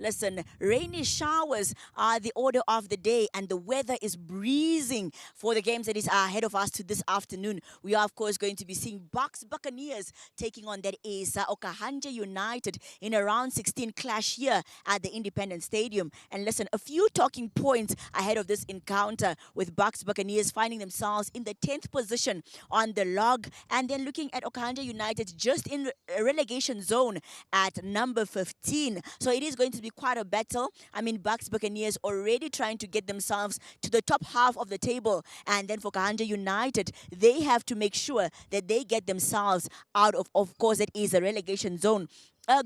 Listen, rainy showers are the order of the day, and the weather is breezing for the games that is ahead of us to this afternoon. We are, of course, going to be seeing Buccaneers taking on that is Okahandja United in a round 16 clash here at the Independence Stadium. And listen, a few talking points ahead of this encounter with Buccaneers finding themselves in the 10th position on the log, and then looking at Okahandja United just in relegation zone at number 15. So it is going to be quite a battle. I mean, Buccaneers already trying to get themselves to the top half of the table. And then for Okahandja United, they have to make sure that they get themselves out of course, it is a relegation zone.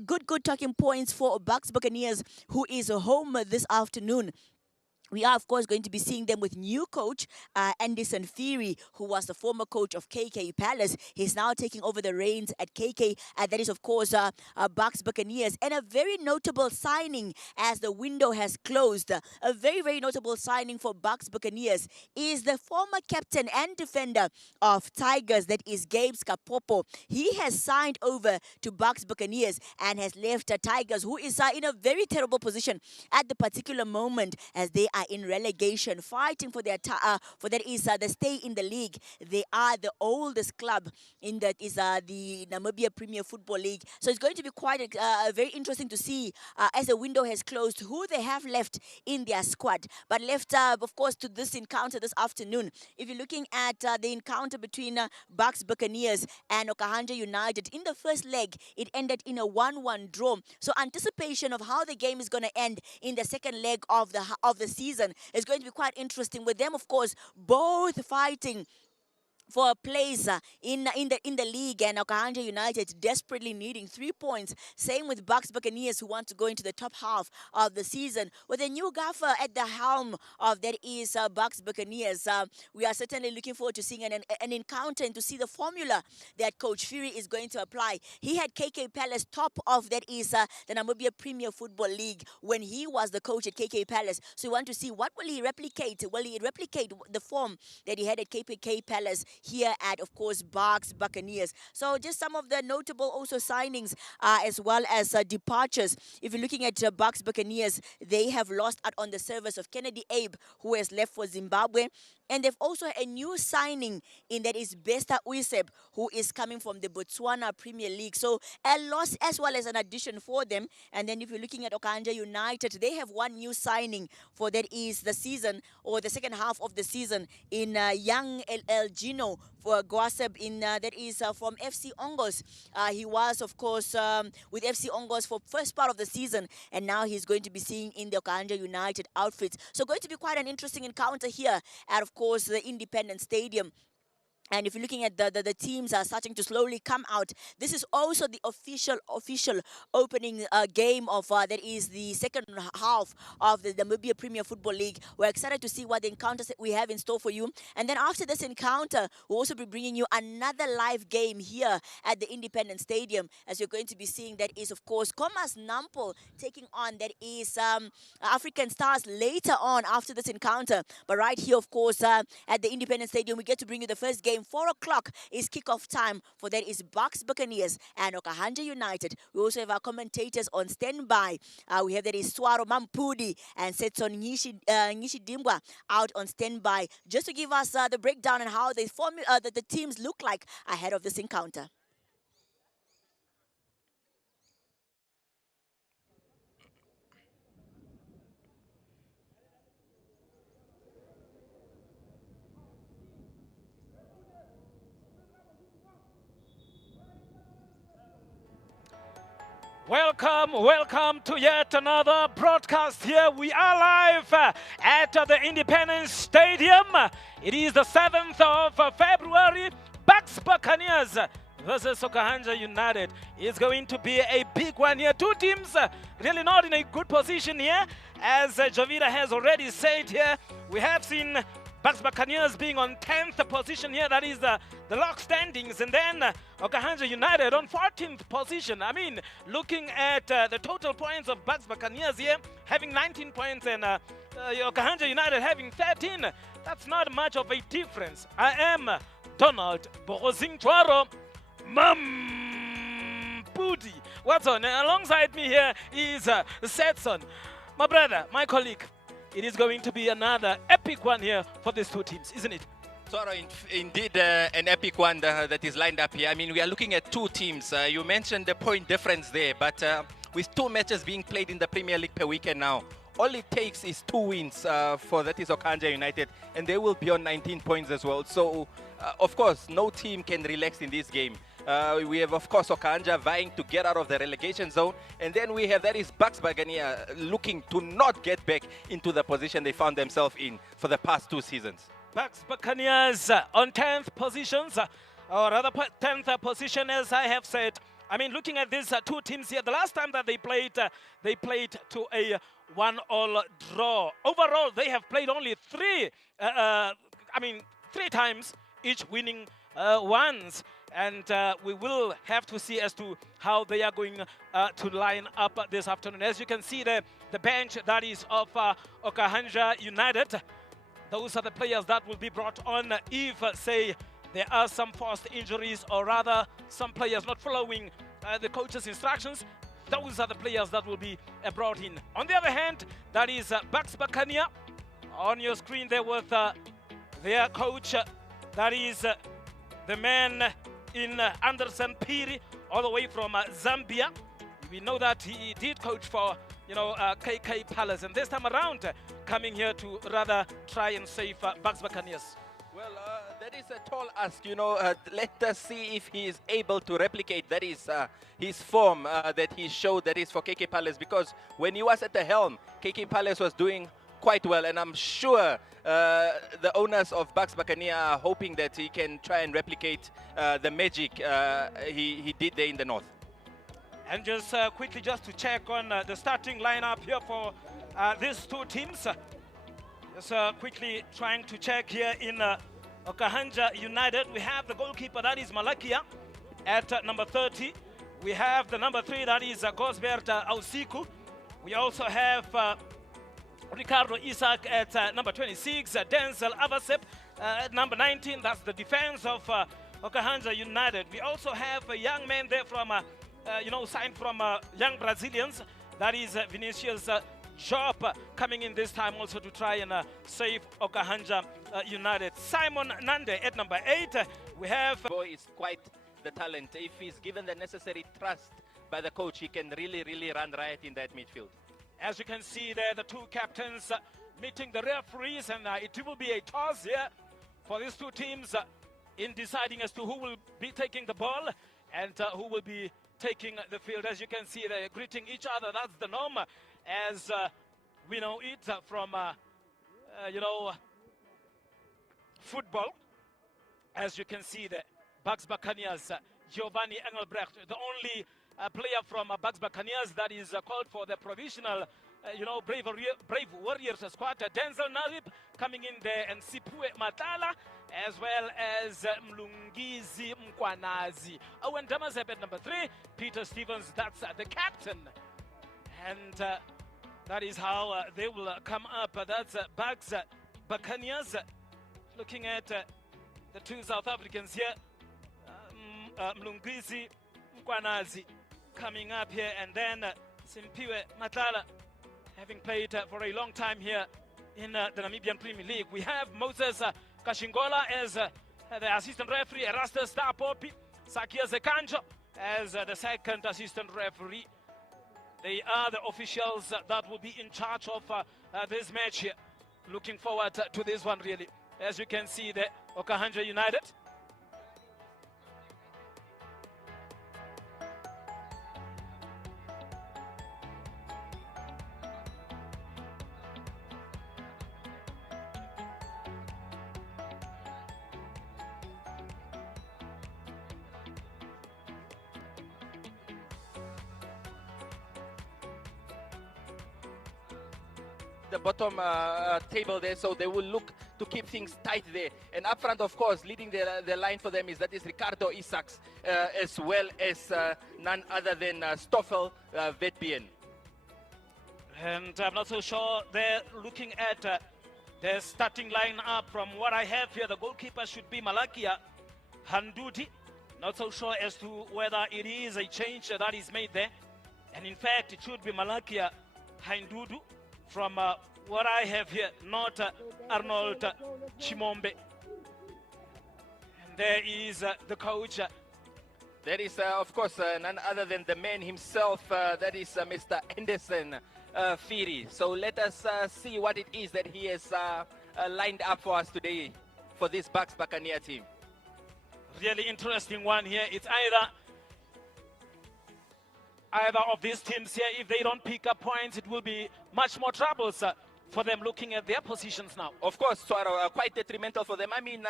Good talking points for Buccaneers, who is home this afternoon. We are, of course, going to be seeing them with new coach Anderson Fury, who was the former coach of KK Palace. He's now taking over the reins at KK, and that is, of course, Buccaneers. And a very notable signing as the window has closed. A very notable signing for Buccaneers is the former captain and defender of Tigers, that is Gabe Skapopo. He has signed over to Buccaneers and has left Tigers, who is in a very terrible position at the particular moment as they are in relegation, fighting for their for that is the stay in the league. They are the oldest club in that is the Namibia Premier Football League. So it's going to be quite very interesting to see as the window has closed who they have left in their squad. But left, of course, to this encounter this afternoon. If you're looking at the encounter between Buccaneers and Okahandja United, in the first leg, it ended in a 1-1 draw. So anticipation of how the game is going to end in the second leg of the season is going to be quite interesting, with them, of course, both fighting for a place in the league, and Okahandja United desperately needing 3 points. Same with Buccaneers, who want to go into the top half of the season. With a new gaffer at the helm of that is Buccaneers, we are certainly looking forward to seeing an encounter and to see the formula that Coach Fury is going to apply. He had KK Palace top of that is the Namibia Premier Football League when he was the coach at KK Palace. So we want to see what will he replicate. Will he replicate the form that he had at KK Palace here at, of course, Buccaneers? So just some of the notable also signings as well as departures. If you're looking at Buccaneers, they have lost out on the service of Kennedy Abe, who has left for Zimbabwe. And they've also a new signing in that is Besta Uiseb, who is coming from the Botswana Premier League. So a loss as well as an addition for them. And then if you're looking at Okahandja United, they have one new signing for that is the season or the second half of the season in young El Gino for Gwaseb in that is from FC Ongos. He was, of course, with FC Ongos for first part of the season, and now he's going to be seeing in the Okahandja United outfit. So going to be quite an interesting encounter here at, of course, the Independence Stadium. And if you're looking at the teams are starting to slowly come out, this is also the official opening game of that is the second half of the Namibia Premier Football League. We're excited to see what the encounters that we have in store for you. And then after this encounter, we'll also be bringing you another live game here at the Independence Stadium, as you're going to be seeing that is, of course, Comas Nampol taking on that is African Stars later on after this encounter. But right here, of course, at the Independence Stadium, we get to bring you the first game. 4 o'clock is kickoff time for that is Buccaneers and Okahandja United. We also have our commentators on standby. We have that is Swaro Mampudi and Setson Nishidimwa out on standby, just to give us the breakdown on how the teams look like ahead of this encounter. Welcome to yet another broadcast here. We are live at the Independence Stadium. It is the 7th of February. Buccaneers versus Okahandja United is going to be a big one here. Two teams really not in a good position here. As Javida has already said here, we have seen Buccaneers being on 10th position here, that is the log standings, and then Okahandja United on 14th position. I mean, looking at the total points of Buccaneers here, having 19 points, and Okahandja United having 13, that's not much of a difference. I am Donald Bogozing Chwaro Mampudi. Booty. What's on? Alongside me here is Setson, my brother, my colleague. It is going to be another epic one here for these two teams, isn't it? Toro, indeed an epic one that is lined up here. I mean, we are looking at two teams. You mentioned the point difference there, but with two matches being played in the Premier League per weekend now, all it takes is 2 wins for that is Okahandja United, and they will be on 19 points as well. So, of course, no team can relax in this game. We have, of course, Okahandja vying to get out of the relegation zone. And then we have, that is Buccaneers looking to not get back into the position they found themselves in for the past 2 seasons. Buccaneers on 10th positions, or rather 10th position, as I have said. I mean, looking at these two teams here, the last time that they played to a 1-all draw. Overall, they have played only 3 times, each winning once. And we will have to see as to how they are going to line up this afternoon. As you can see, the bench that is of Okahandja United, those are the players that will be brought on if, say, there are some forced injuries, or rather some players not following the coach's instructions. Those are the players that will be brought in. On the other hand, that is Buccaneers on your screen there with their coach. That is the man in Anderson Piri, all the way from Zambia. We know that he did coach for, KK Palace, and this time around coming here to rather try and save Buccaneers. Well, that is a tall ask, let us see if he is able to replicate, that is his form that he showed, that is for KK Palace, because when he was at the helm, KK Palace was doing quite well, and I'm sure the owners of Buccaneers are hoping that he can try and replicate the magic he did there in the north. And just quickly, just to check on the starting lineup here for these two teams. Just quickly trying to check here in Okahandja United. We have the goalkeeper, that is Malakia, at number 30. We have the number 3, that is Gosbert Ausiku. We also have Ricardo Isaac at number 26, Denzel Avasep at number 19. That's the defense of Okahandja United. We also have a young man there from, signed from young Brazilians. That is Vinicius Job coming in this time also to try and save Okahandja United. Simon Nande at number 8. We have... Boy is quite the talent. If he's given the necessary trust by the coach, he can really, really run riot in that midfield. As you can see there, the two captains meeting the referees, and it will be a toss here for these two teams in deciding as to who will be taking the ball and who will be taking the field. As you can see, they're greeting each other. That's the norm, as we know it from, football. As you can see, the Buccaneers, Giovanni Engelbrecht, the only player from Buccaneers that is called for the provisional, Brave Warriors squad. Denzel Narib coming in there, and Sipue Matala, as well as Mlungizi Mkwanazi. Owen Damazeb at number 3, Peter Stevens, that's the captain. And that is how they will come up. That's Buccaneers. Looking at the two South Africans here, Mlungizi Mkwanazi coming up here, and then Simpiwe Matala, having played for a long time here in the Namibian Premier League. We have Moses Kashingola as the assistant referee, Erastus Stapopi, Sakia Zekanjo as the second assistant referee. They are the officials that will be in charge of this match here. Looking forward to this one, really. As you can see, the Okahandja United. The bottom table there, so they will look to keep things tight there. And up front, of course, leading the line for them is Ricardo Isaacs, as well as none other than Stoffel Vetbien. And I'm not so sure they're looking at their starting line up. From what I have here, the goalkeeper should be Malakia Handudi. Not so sure as to whether it is a change that is made there. And in fact, it should be Malakia Haindudu from what I have here, not Arnold Chimombe. And there is the coach. There is, of course, none other than the man himself. That is Mr. Anderson Firi. So let us see what it is that he has lined up for us today for this Buccaneer team. Really interesting one here. It's either of these teams here. If they don't pick up points, it will be much more troubles for them looking at their positions now. Of course, quite detrimental for them. I mean,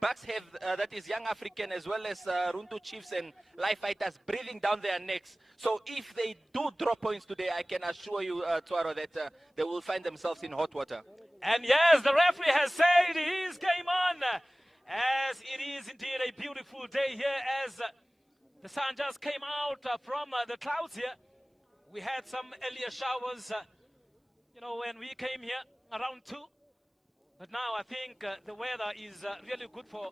Bucks have that is Young African as well as Rundu Chiefs and Life Fighters breathing down their necks. So if they do drop points today, I can assure you, Tuaro, that they will find themselves in hot water. And yes, the referee has said it is game on, as it is indeed a beautiful day here as the sun just came out from the clouds here. We had some earlier showers, you know, when we came here around 2. But now I think the weather is really good for,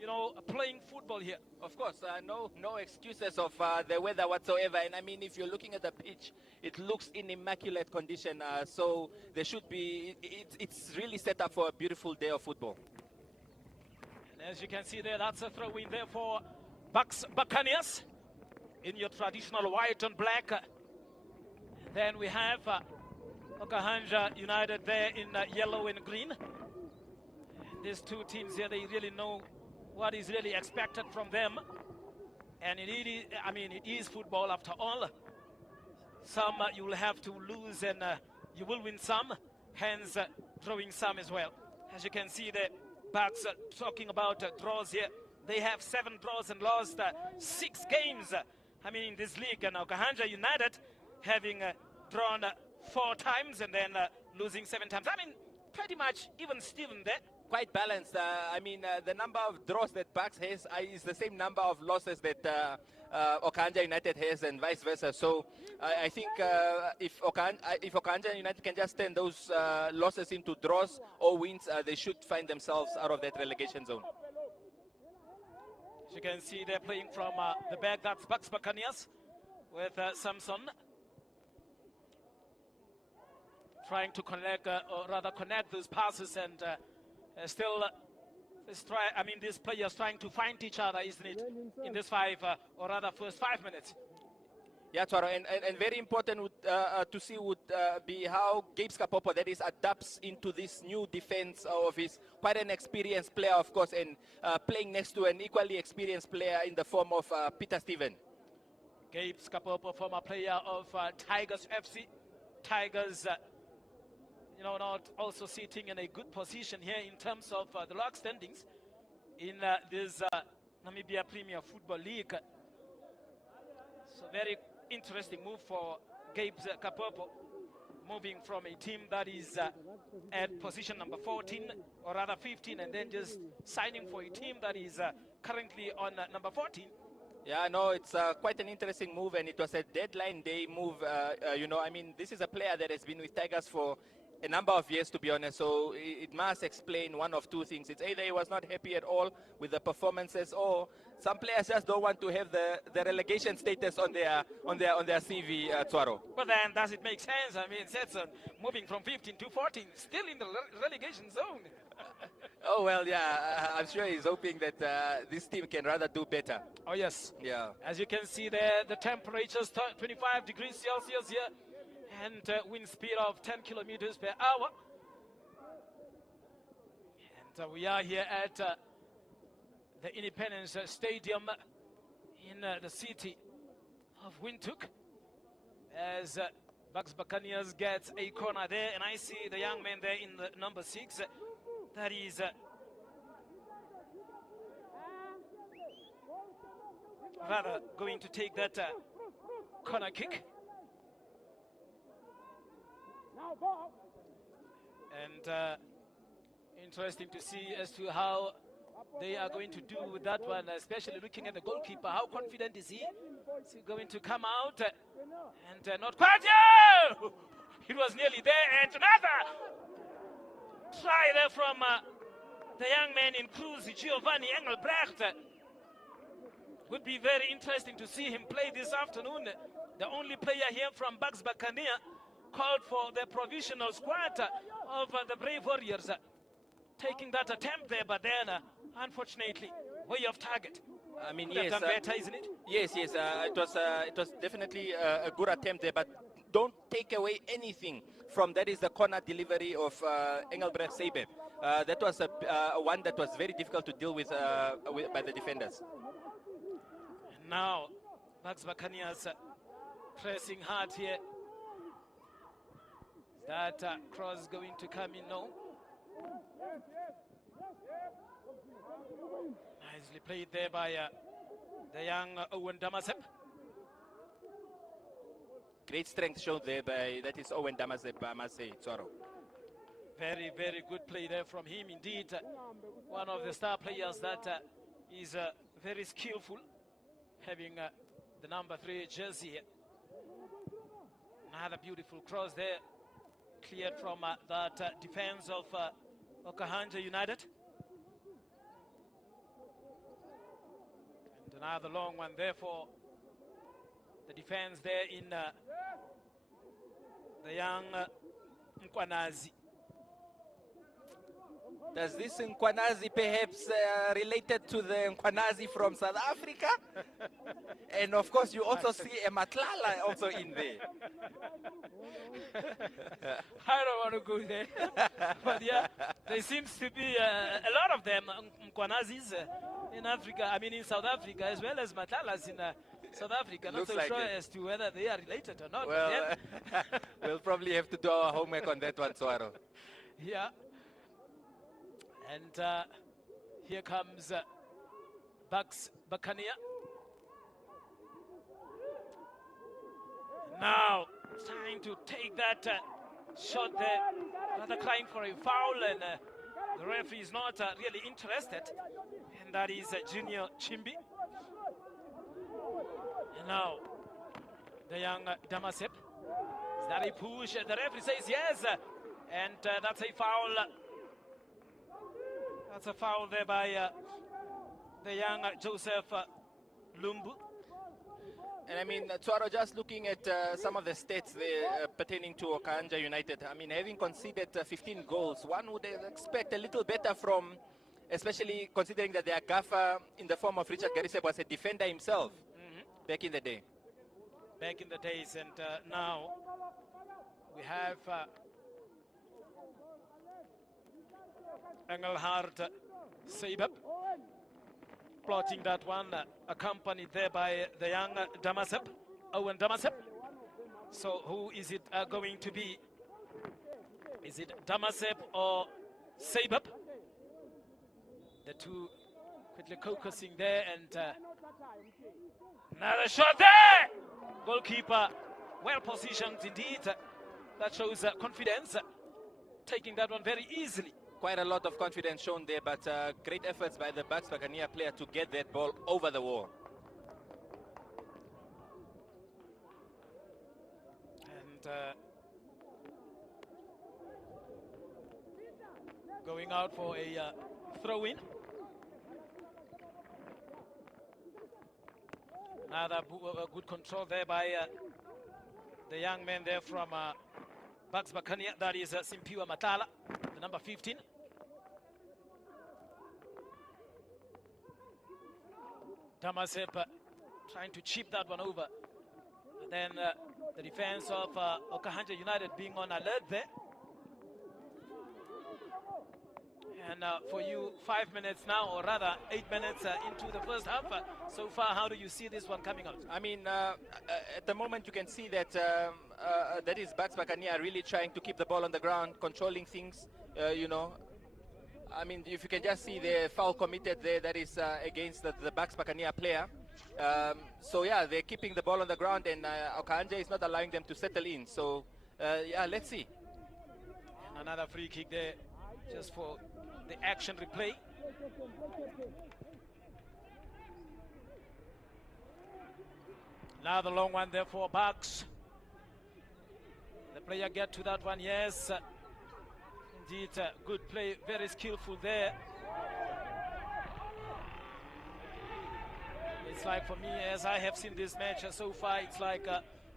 you know, playing football here. Of course, no excuses of the weather whatsoever. And I mean, if you're looking at the pitch, it looks in immaculate condition. So there should be, it's really set up for a beautiful day of football. And as you can see there, that's a throw in there for Buccaneers in your traditional white and black. Then we have Okahandja United there in yellow and green. These two teams here, they really know what is really expected from them. And it is football after all. Some you will have to lose and you will win some, hence drawing some as well. As you can see the Bucks talking about draws here. They have 7 draws and lost 6 games. In this league, and Okahandja United having drawn 4 times and then losing 7 times. Pretty much even Steven there. Quite balanced. The number of draws that Bucks has is the same number of losses that Okahandja United has, and vice versa. So I think if Okahandja United can just turn those losses into draws or wins, they should find themselves out of that relegation zone. As you can see, they're playing from the back. That's Buccaneers with Samson trying to connect those passes, and these players trying to find each other, isn't it, in this first 5 minutes. Yeah, Tuaro, and very important to see would be how Gabe Skapopo, that is, adapts into this new defense of his, quite an experienced player, of course, and playing next to an equally experienced player in the form of Peter Steven. Gabe Skapopo, former player of Tigers FC. Tigers, not also sitting in a good position here in terms of the log standings in this Namibia Premier Football League. So very interesting move for Gabe Kapopo, moving from a team that is at position number 14, or rather 15, and then just signing for a team that is currently on number 14. Yeah, no, it's quite an interesting move, and it was a deadline day move. This is a player that has been with Tigers for a number of years, to be honest, so it must explain one of 2 things. It's either he was not happy at all with the performances, or some players just don't want to have the relegation status on their CV, Tuaro. But then does it make sense? Setson moving from 15 to 14, still in the relegation zone. Oh, well, yeah, I'm sure he's hoping that this team can rather do better. Oh, yes. Yeah. As you can see there, the temperature's 25 degrees Celsius here, and wind speed of 10 kilometers per hour. And we are here at the Independence Stadium in the city of Windhoek, as Buccaneers gets a corner there, and I see the young man there in the number 6 that is rather going to take that corner kick. And interesting to see as to how they are going to do with that one, especially looking at the goalkeeper. How confident is he? Is he going to come out? And not quite. Yeah! It was nearly there. And another try there from the young man in Cruz, Giovanni Engelbrecht. Would be very interesting to see him play this afternoon. The only player here from Buccaneers called for the provisional squad of the Brave Warriors. Taking that attempt there, but then, unfortunately, way off target. I mean, Could have yes, done better, isn't it? yes. It was definitely a good attempt there, but don't take away anything from that. Is the corner delivery of Engelbrecht Seibe. That was a one that was very difficult to deal with, by the defenders. Now, Buccaneers pressing hard here. That cross going to come in? No. Nicely played there by the young Owen Damasep. Great strength shown there by, that is Owen Damasep, I must say, Tswaro. Very, very good play there from him. Indeed, one of the star players that is very skillful, having the number 3 jersey. Another beautiful cross there, cleared from that defense of Okahandja United. And another long one there for the defense there in the young Nkwanazi. Does this Nkwanazi perhaps related to the Nkwanazi from South Africa? And of course you also see a Matlala also in there. I don't want to go there. But yeah, there seems to be a lot of them, Nkwanazis, in Africa, I mean in South Africa, as well as Matlalas in South Africa. Not Looks so like sure it. as to whether they are related or not. Well, But yeah. we'll probably have to do our homework on that one, Tswaro. Yeah. And here comes Buccaneers. Now trying to take that shot there, rather crying for a foul, and the referee is not really interested, and that is Junior Chimbi. And now the young Damasep. Is that a push? The referee says yes, and that's a foul. That's a foul there by the young Joseph Lumbu. And I mean, Tswaro, just looking at some of the stats there pertaining to Okahandja United, I mean, having conceded 15 goals, one would expect a little better from, especially considering that their gaffer in the form of Richard Gariseb was a defender himself back in the day. Back in the days, and now we have Engelhard Seibab plotting that one, accompanied there by the young Damasep, Owen Damasep. So who is it going to be? Is it Damasep or Seibab? The two quickly focusing there, and another shot there! Goalkeeper well positioned indeed. That shows confidence, taking that one very easily. Quite a lot of confidence shown there, but great efforts by the Buccaneers player to get that ball over the wall. And going out for a throw-in. Another good control there by the young man there from Buccaneers, that is Simpiwa Matala, the number 15. Damasep trying to chip that one over. And then the defense of Okahandja United being on alert there. And for you, 5 minutes now, or rather 8 minutes into the first half. So far, how do you see this one coming out? I mean, at the moment you can see that that is Buccaneers really trying to keep the ball on the ground, controlling things, you know. I mean, if you can just see the foul committed there, that is against the Buccaneers player. So yeah, they're keeping the ball on the ground, and Okahandja is not allowing them to settle in. So yeah, let's see. And another free kick there, just for the action replay. Now the long one there for Bucks. The player get to that one, yes. Indeed, good play, very skillful there. It's like, for me, as I have seen this match so far, it's like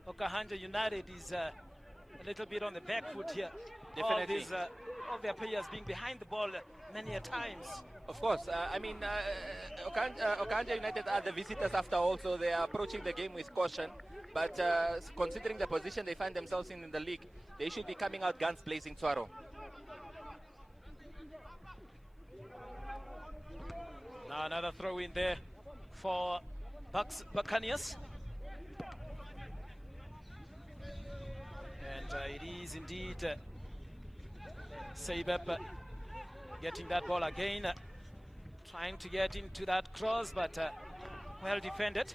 Okahandja United is a little bit on the back foot here. Definitely. All these, all their players being behind the ball many a times. Of course, I mean, Okahandja United are the visitors after all, so they are approaching the game with caution. But considering the position they find themselves in the league, they should be coming out guns blazing, Twaro. Now another throw in there for Buccaneers. And it is indeed Seibep getting that ball again, trying to get into that cross, but well defended.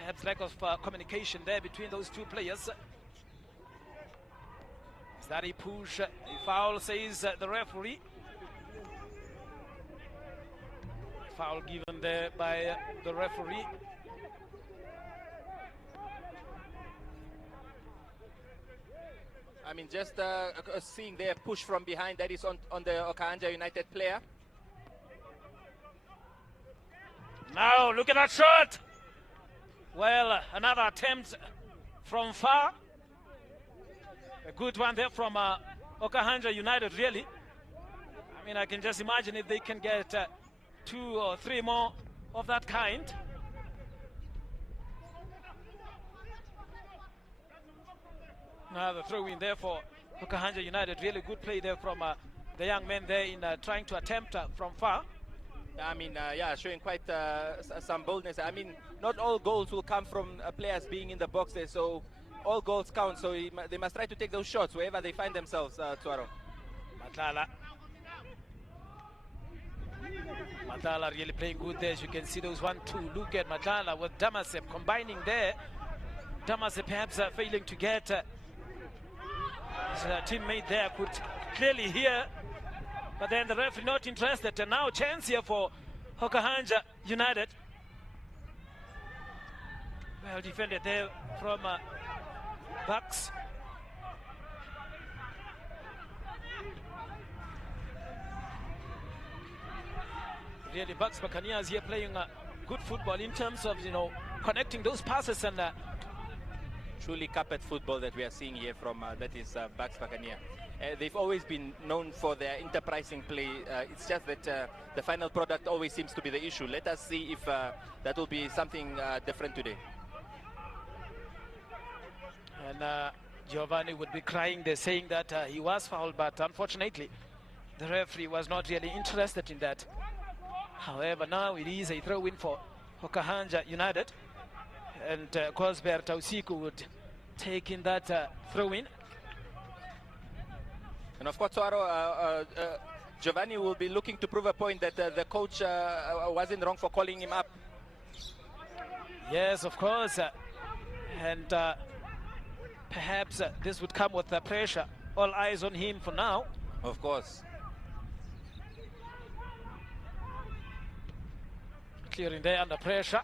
Perhaps lack of communication there between those two players. Is that a push? A foul, says the referee. Foul given there by the referee. I mean, just seeing their push from behind, that is on the Okahandja United player. Now, look at that shot! Well, another attempt from far. A good one there from Okahandja United, really. I mean, I can just imagine if they can get 2 or 3 more of that kind. Now the throw in there for Okahandja United. Really good play there from the young men there in trying to attempt from far. I mean, yeah, showing quite some boldness. I mean, not all goals will come from players being in the box there, so all goals count. So they must try to take those shots wherever they find themselves, Twaro. Matala really playing good there. As you can see those 1-2. Look at Matala with Damasep combining there. Damasep perhaps failing to get his teammate there. Could clearly hear, but then the referee not interested. And now chance here for Okahandja United. Well defended there from Bucks. Really, Buccaneers here playing good football in terms of, you know, connecting those passes and truly carpet football that we are seeing here from that is Buccaneers. They've always been known for their enterprising play. It's just that the final product always seems to be the issue. Let us see if that will be something different today. And Giovanni would be crying there, saying that he was fouled, but unfortunately the referee was not really interested in that. However, now it is a throw-in for Okahandja United, and Cosbert Tausiku would take in that throw-in. And of course, Twaro, Giovanni will be looking to prove a point that the coach wasn't wrong for calling him up. Yes, of course. And perhaps this would come with the pressure. All eyes on him for now. Of course. Clearing there under pressure.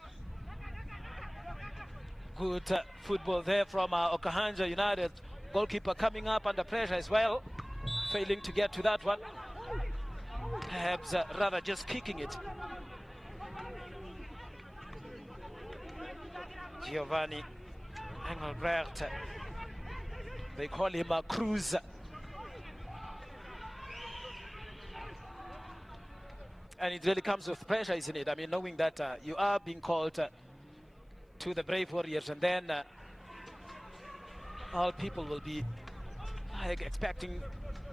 Good football there from Okahandja United. Goalkeeper coming up under pressure as well. Failing to get to that one. Perhaps rather just kicking it. Giovanni Engelbrecht. They call him a cruiser. And it really comes with pressure, isn't it? I mean, knowing that you are being called to the Brave Warriors, and then all people will be expecting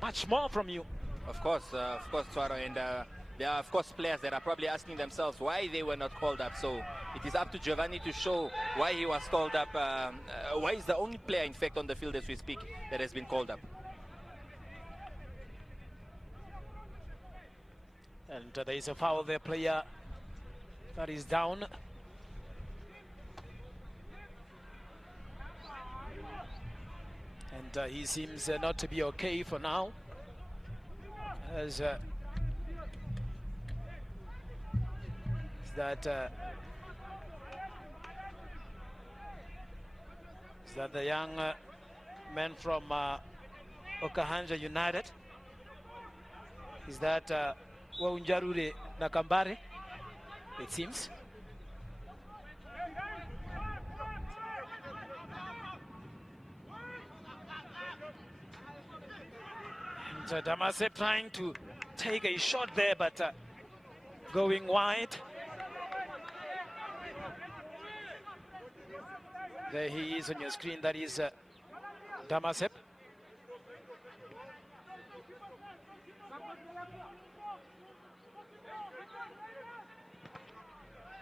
much more from you. Of course, Twaro, and there are, of course, players that are probably asking themselves why they were not called up. So it is up to Giovanni to show why he was called up. Why is the only player, in fact, on the field as we speak that has been called up. And there is a foul there, player that is down. And he seems not to be okay for now. As is that the young man from Okahandja United? Is that Waunjarure Nakambare? It seems. Damasep trying to take a shot there, but going wide. There he is on your screen. That is Damasep.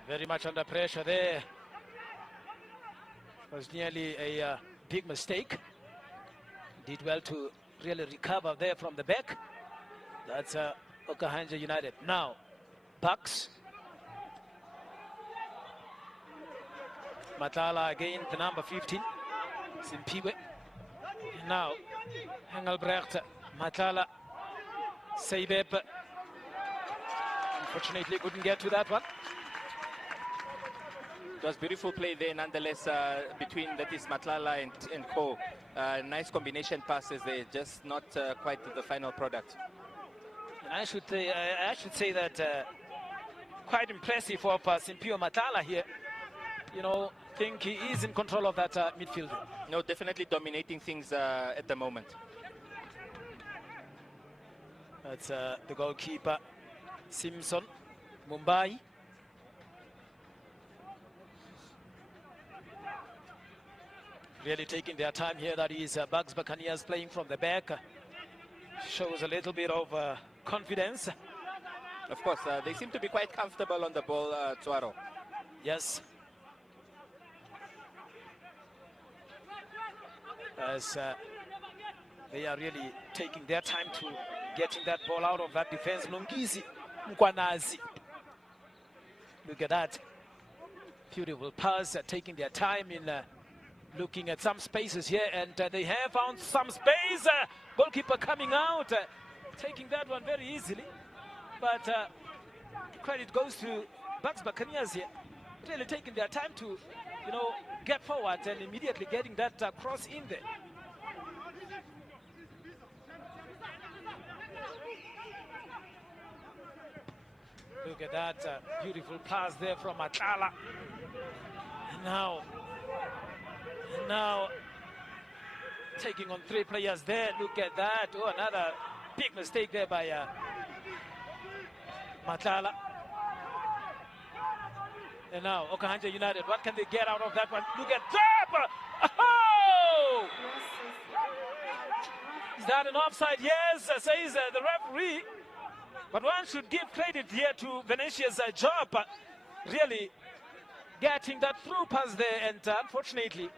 Very much under pressure there. Was nearly a big mistake. Did well to really recover there from the back. That's Okahandja United. Now, Bucks. Matala again, the number 15. Simpiwe. Now, Engelbrecht, Matala, Seibep. Unfortunately, couldn't get to that one. It was beautiful play there, nonetheless, between that is Matlala and Co. Nice combination passes there, just not quite the final product. And I should say that quite impressive of Simpio Matala here. You know, think he is in control of that midfield. No, definitely dominating things at the moment. That's the goalkeeper, Simpson, Mumbai. Really taking their time here. That is Buccaneers playing from the back. Shows a little bit of confidence. Of course, they seem to be quite comfortable on the ball, Tuaro. Yes. As they are really taking their time to getting that ball out of that defense. Lungizi, Mkwanazi. Look at that. Beautiful pass, taking their time in looking at some spaces here, and they have found some space. Goalkeeper coming out, taking that one very easily. But credit goes to Buccaneers here, really taking their time to, you know, get forward and immediately getting that cross in there. Look at that beautiful pass there from Matlala. Now taking on 3 players there. Look at that. Oh, another big mistake there by Matlala. And now Okahandja United, what can they get out of that one? Look at that! Oh! Is that an offside? Yes, says the referee. But one should give credit here to Venetia's job, really getting that through pass there, and unfortunately,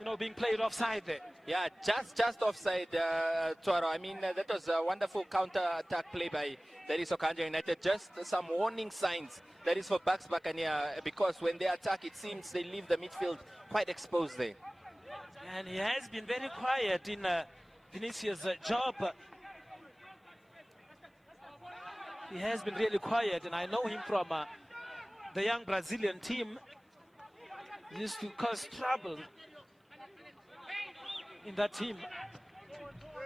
you know, being played offside there. Yeah, just offside, Tuaro. I mean, that was a wonderful counter-attack play by Okahandja United. Just some warning signs that is for Buccaneers, because when they attack, it seems they leave the midfield quite exposed there. And he has been very quiet in Vinicius' job. He has been really quiet, and I know him from the young Brazilian team. He used to cause trouble in that team.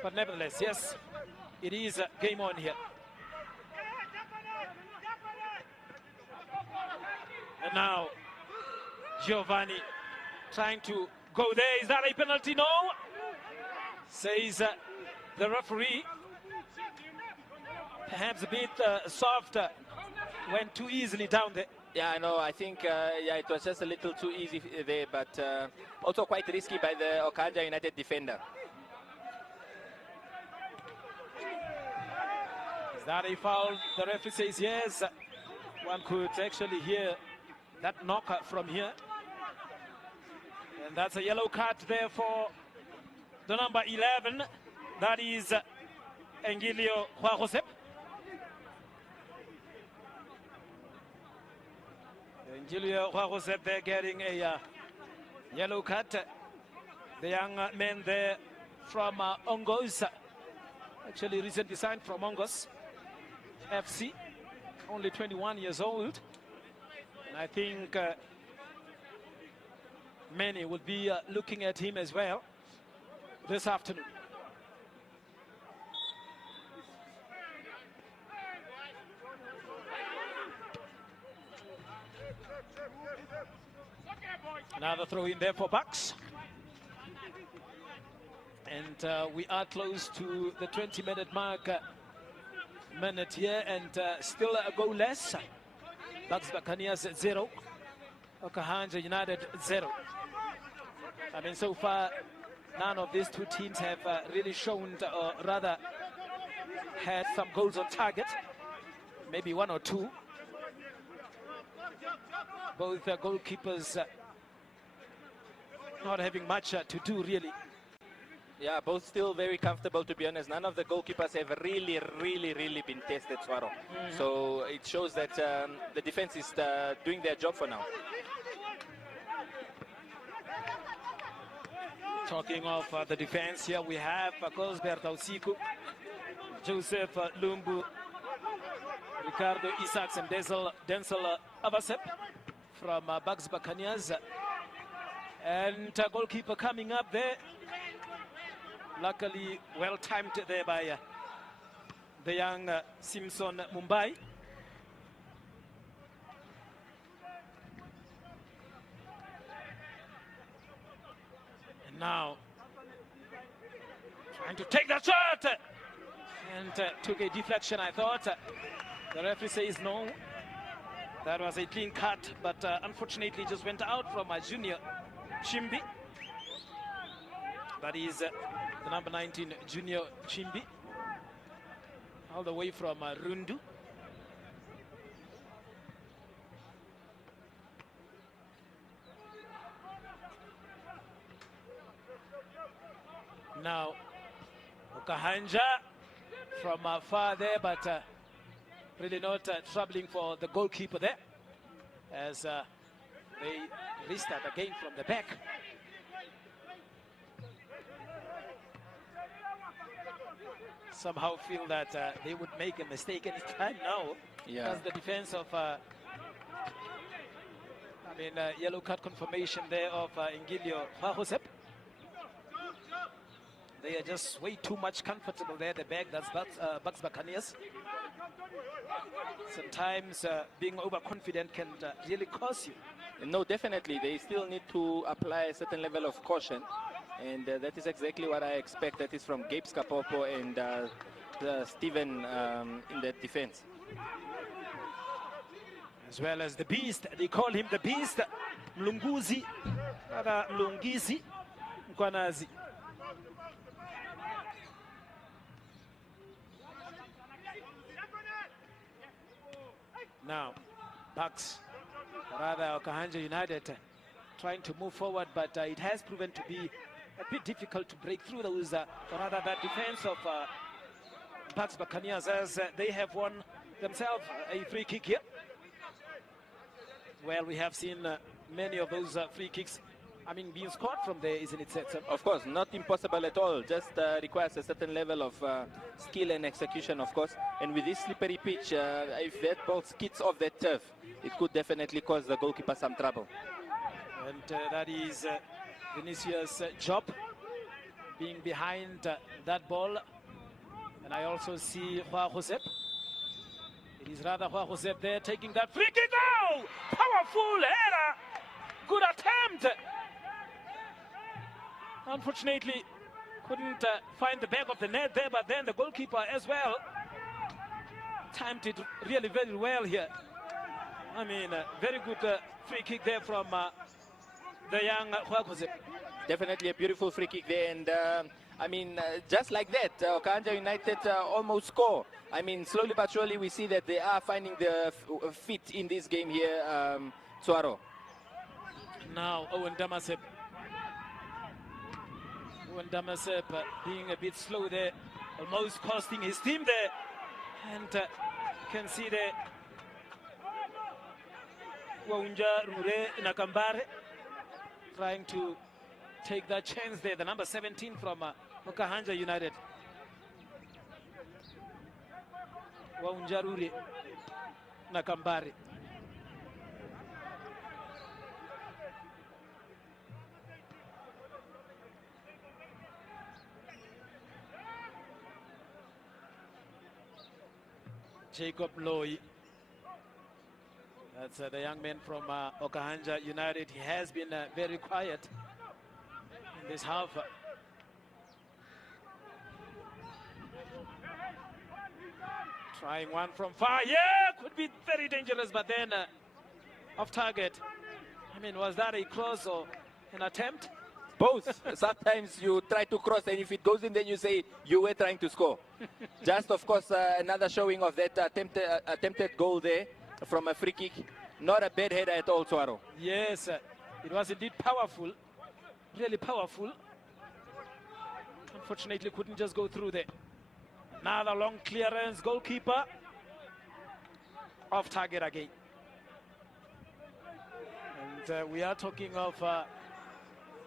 But nevertheless, yes, it is game on here. And now Giovanni trying to go there. Is that a penalty? No, says the referee. Perhaps a bit soft, went too easily down there. Yeah, I know. I think yeah, it was just a little too easy there, but also quite risky by the Okahandja United defender. Is that a foul? The referee says yes. One could actually hear that knock from here. And that's a yellow card there for the number 11. That is Engilio Huajosep. Engilio Huajosep there getting a yellow card. The young man there from Ongos, actually recently signed from Ongos FC, only 21 years old. And I think many will be looking at him as well this afternoon. Another throw in there for Bucks. And we are close to the 20-minute mark. Minute here, and still a goal less. Buccaneers 0. Okahandja United 0. I mean, so far, none of these two teams have really shown, or rather, had some goals on target. Maybe one or two. Both goalkeepers not having much to do, really. Yeah, both still very comfortable, to be honest. None of the goalkeepers have really been tested, Swaro. So it shows that the defense is doing their job for now. Talking of the defense, here we have Cosbert Ausiku, Joseph Lumbu, Ricardo Isaacs, and Denzel Avasep from Buccaneers. And goalkeeper coming up there. Luckily, well timed there by the young Simpson Mumbai. And now, trying to take that shot! And took a deflection, I thought. The referee says no. That was a clean cut, but unfortunately just went out from Junior Chimbi. That is the number 19, Junior Chimbi, all the way from Rundu. Now, Okahandja from far there, but really not troubling for the goalkeeper there, as they restart again from the back. Somehow feel that they would make a mistake any time now. Yeah. Because the defense of, yellow card confirmation there of Ingilio Josep. They are just way too much comfortable there, the back. That's Buccaneers. Sometimes being overconfident can really cost you. No, definitely. They still need to apply a certain level of caution. And that is exactly what I expect. That is from Gabe Skapopo and Steven in the defense. As well as the Beast. They call him the Beast. Mlunguzi. Mlungizi. Mkwanazi. Now, Okahandja United trying to move forward, but it has proven to be a bit difficult to break through those, that defense of Buccaneers, as they have won themselves a free kick here. Well, we have seen many of those free kicks, being scored from there, isn't it, Setson? Of course, not impossible at all. Just requires a certain level of skill and execution, of course. And with this slippery pitch, if that ball skids off that turf, it could definitely cause the goalkeeper some trouble. And that is Vinicius' job, being behind that ball. And I also see Josep. It is rather Josep there taking that free kick. Oh! Powerful header! Good attempt! Unfortunately, couldn't find the back of the net there, but then the goalkeeper as well timed it really very well here. Very good free kick there from the young Josep. Definitely a beautiful free kick there, and just like that, Okahandja United almost score. Slowly but surely we see that they are finding the fit in this game here, Tsuaro. Now Owen Damasep. Being a bit slow there, almost costing his team there. And you can see there, Waunja Rure Nakambare trying to take that chance there, the number 17 from Okahandja United. Waunja Rure Nakambare. Jacob Loy. That's the young man from Okahandja United. He has been very quiet in this half. Trying one from far. Yeah, could be very dangerous, but then off target. I mean, was that a cross or an attempt? Both. Sometimes you try to cross, and if it goes in, then you say you were trying to score. Just, of course, another showing of that attempted goal there from a free kick. Not a bad header at all, Twaro. Yes, it was indeed powerful. Really powerful. Unfortunately, couldn't just go through there. Another long clearance, goalkeeper. Off target again. And we are talking of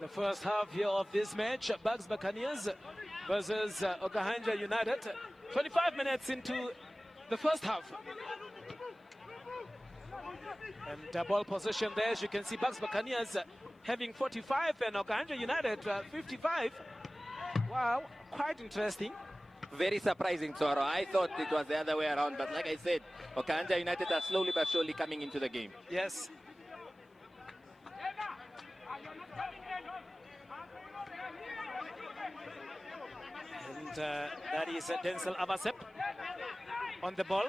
the first half here of this match. Buccaneers versus Okahandja United. 25 minutes into the first half. And ball possession there, as you can see, Buccaneers having 45 and Okahandja United 55. Wow, quite interesting. Very surprising, Toro. I thought it was the other way around, but like I said, Okahandja United are slowly but surely coming into the game. Yes. And that is Denzel Avasep on the ball.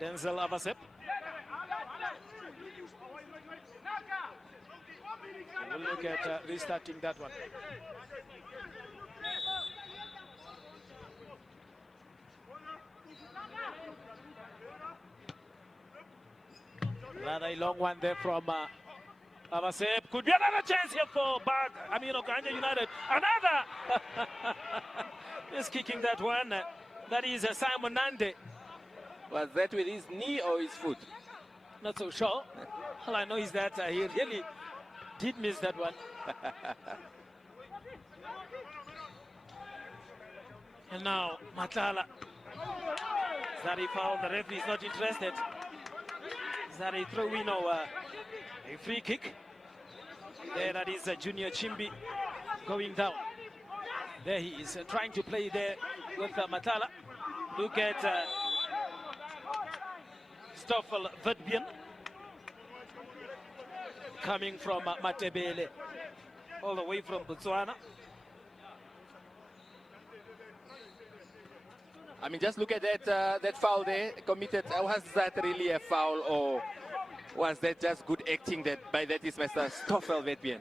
Denzel Avasep. We'll look at restarting that one. Another long one there from Avasep. Could be another chance here for Okahandja United. Another! Just kicking that one. That is Simon Nande. Was that with his knee or his foot? Not so sure. All I know is that he really did miss that one. And now Matala. Is that a foul? The referee is not interested. Is that a throw-in or a free kick? There, that is Junior Chimbi going down. There he is trying to play there with Matala. Look at Stoffel Verdbien coming from Matebele, all the way from Botswana. I mean, just look at that foul there committed. Was that really a foul, or was that just good acting by that is Mr. Stoffel Verdbien?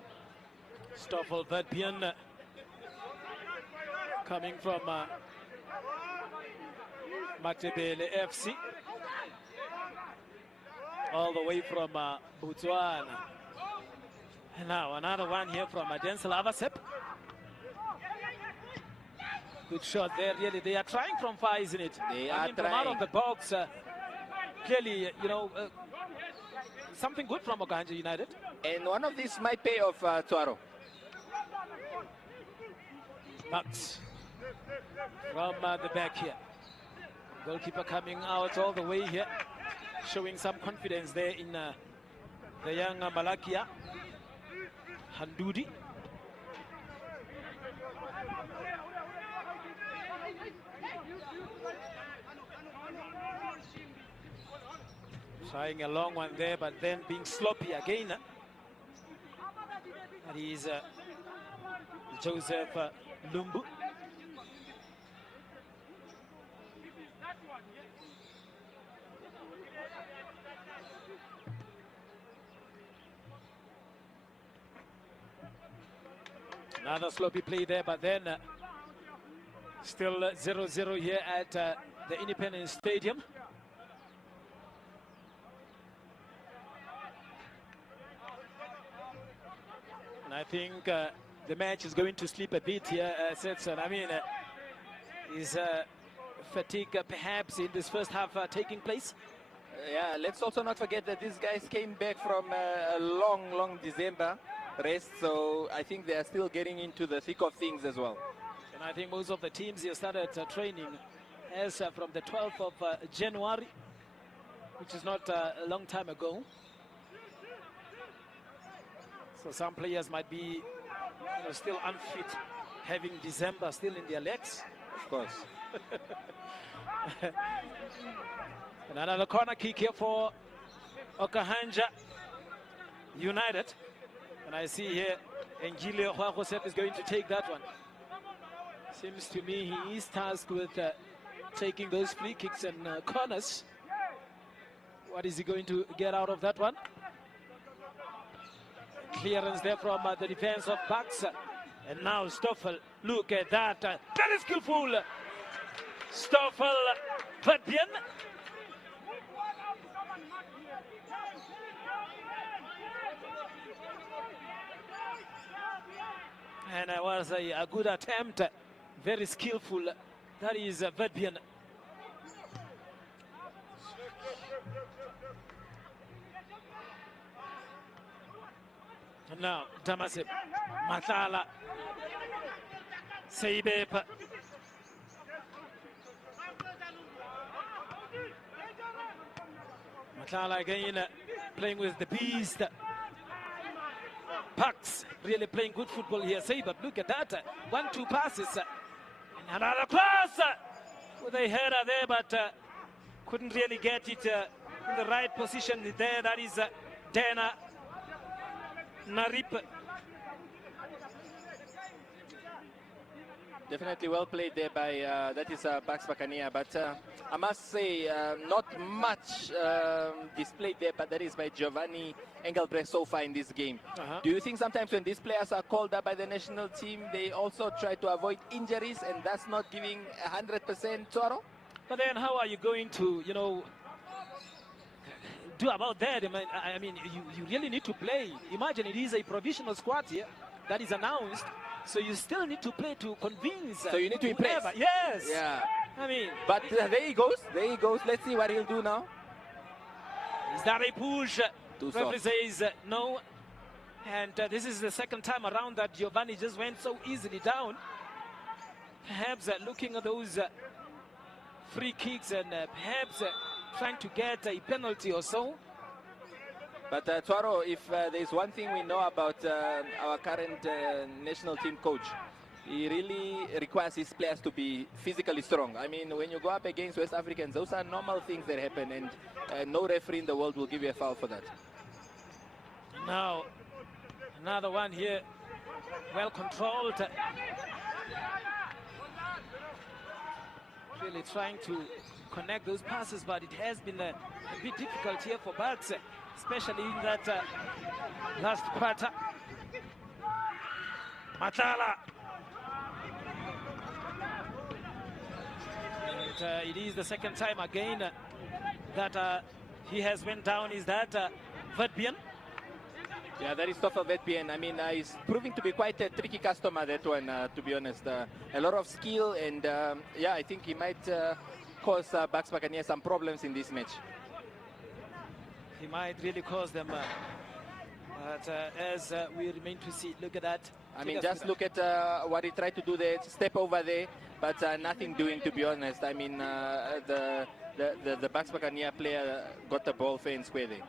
Stoffel Verdbien coming from Matebele FC, all the way from Botswana. And now another one here from Denzel Avasep. Good shot there, really. They are trying from far, isn't it? They are from out of the box. Clearly, something good from Okahandja United. And one of these might pay off, Tuaro. Max from the back here. Goalkeeper coming out all the way here, showing some confidence there in the young Malakia Handudi. Trying a long one there, but then being sloppy again. That is Joseph Lumbu. Another sloppy play there, but then still 0-0 here at the Independence Stadium. And I think the match is going to sleep a bit here, Setson. I mean, is fatigue perhaps in this first half taking place? Yeah, let's also not forget that these guys came back from a long December rest, so I think they are still getting into the thick of things as well. And I think most of the teams here started training as from the 12th of January, which is not a long time ago. So some players might be still unfit, having December still in their legs. Of course. And another corner kick here for Okahandja United. And I see here Engile Josep is going to take that one. Seems to me he is tasked with taking those free kicks and corners. What is he going to get out of that one? Clearance there from the defense of Bucks. And now Stoffel, look at that. Very skillful. Stoffel Vatbien. And it was a good attempt. Very skillful. That is Vatbien. Now, Damasip, Matala, Seibep. Matala again playing with the beast. Pucks really playing good football here. Seibep, look at that. 1-2 passes. And another cross with a header there, but couldn't really get it in the right position there. That is Dana Narip. Definitely well played there by that is Bucks Buccaneers, but I must say not much displayed there, but that is by Giovanni Engelbrecht so far in this game. Do you think sometimes when these players are called up by the national team, they also try to avoid injuries, and that's not giving 100% Toro? But then how are you going to, do about that? I mean, you really need to play. Imagine it is a provisional squad here that is announced, so you still need to play to convince. So you need to impress. Yes. Yeah. I mean. But there he goes. There he goes. Let's see what he'll do now. Is that a push? Referee soft. says no. And this is the second time around that Giovanni just went so easily down. Perhaps looking at those free kicks and perhaps trying to get a penalty or so. But Toro, if there's one thing we know about our current national team coach, he really requires his players to be physically strong. I mean, when you go up against West Africans, those are normal things that happen, and no referee in the world will give you a foul for that. Now, another one here, well controlled. Really trying to connect those passes, but it has been a bit difficult here for Bucks, especially in that last quarter. Matala. And it is the second time again that he has went down. Is that Vatbien? Yeah, that is Stoffel Vatbien. I mean, he's proving to be quite a tricky customer, that one, to be honest. A lot of skill, and yeah, I think he might cause Bucks Buccaneers some problems in this match. He might really cause them, but as we remain to see, look at that. I mean, just look at what he tried to do there, step over there, but nothing doing, to be honest. I mean, the Bucks Buccaneers player got the ball fair and square there.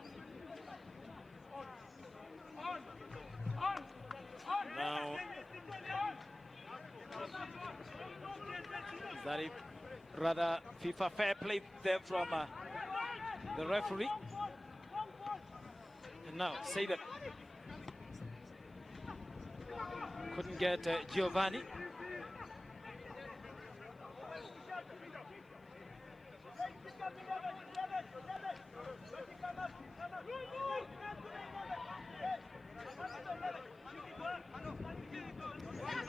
Now, is that a rather FIFA fair play there from the referee? And now, say that couldn't get Giovanni.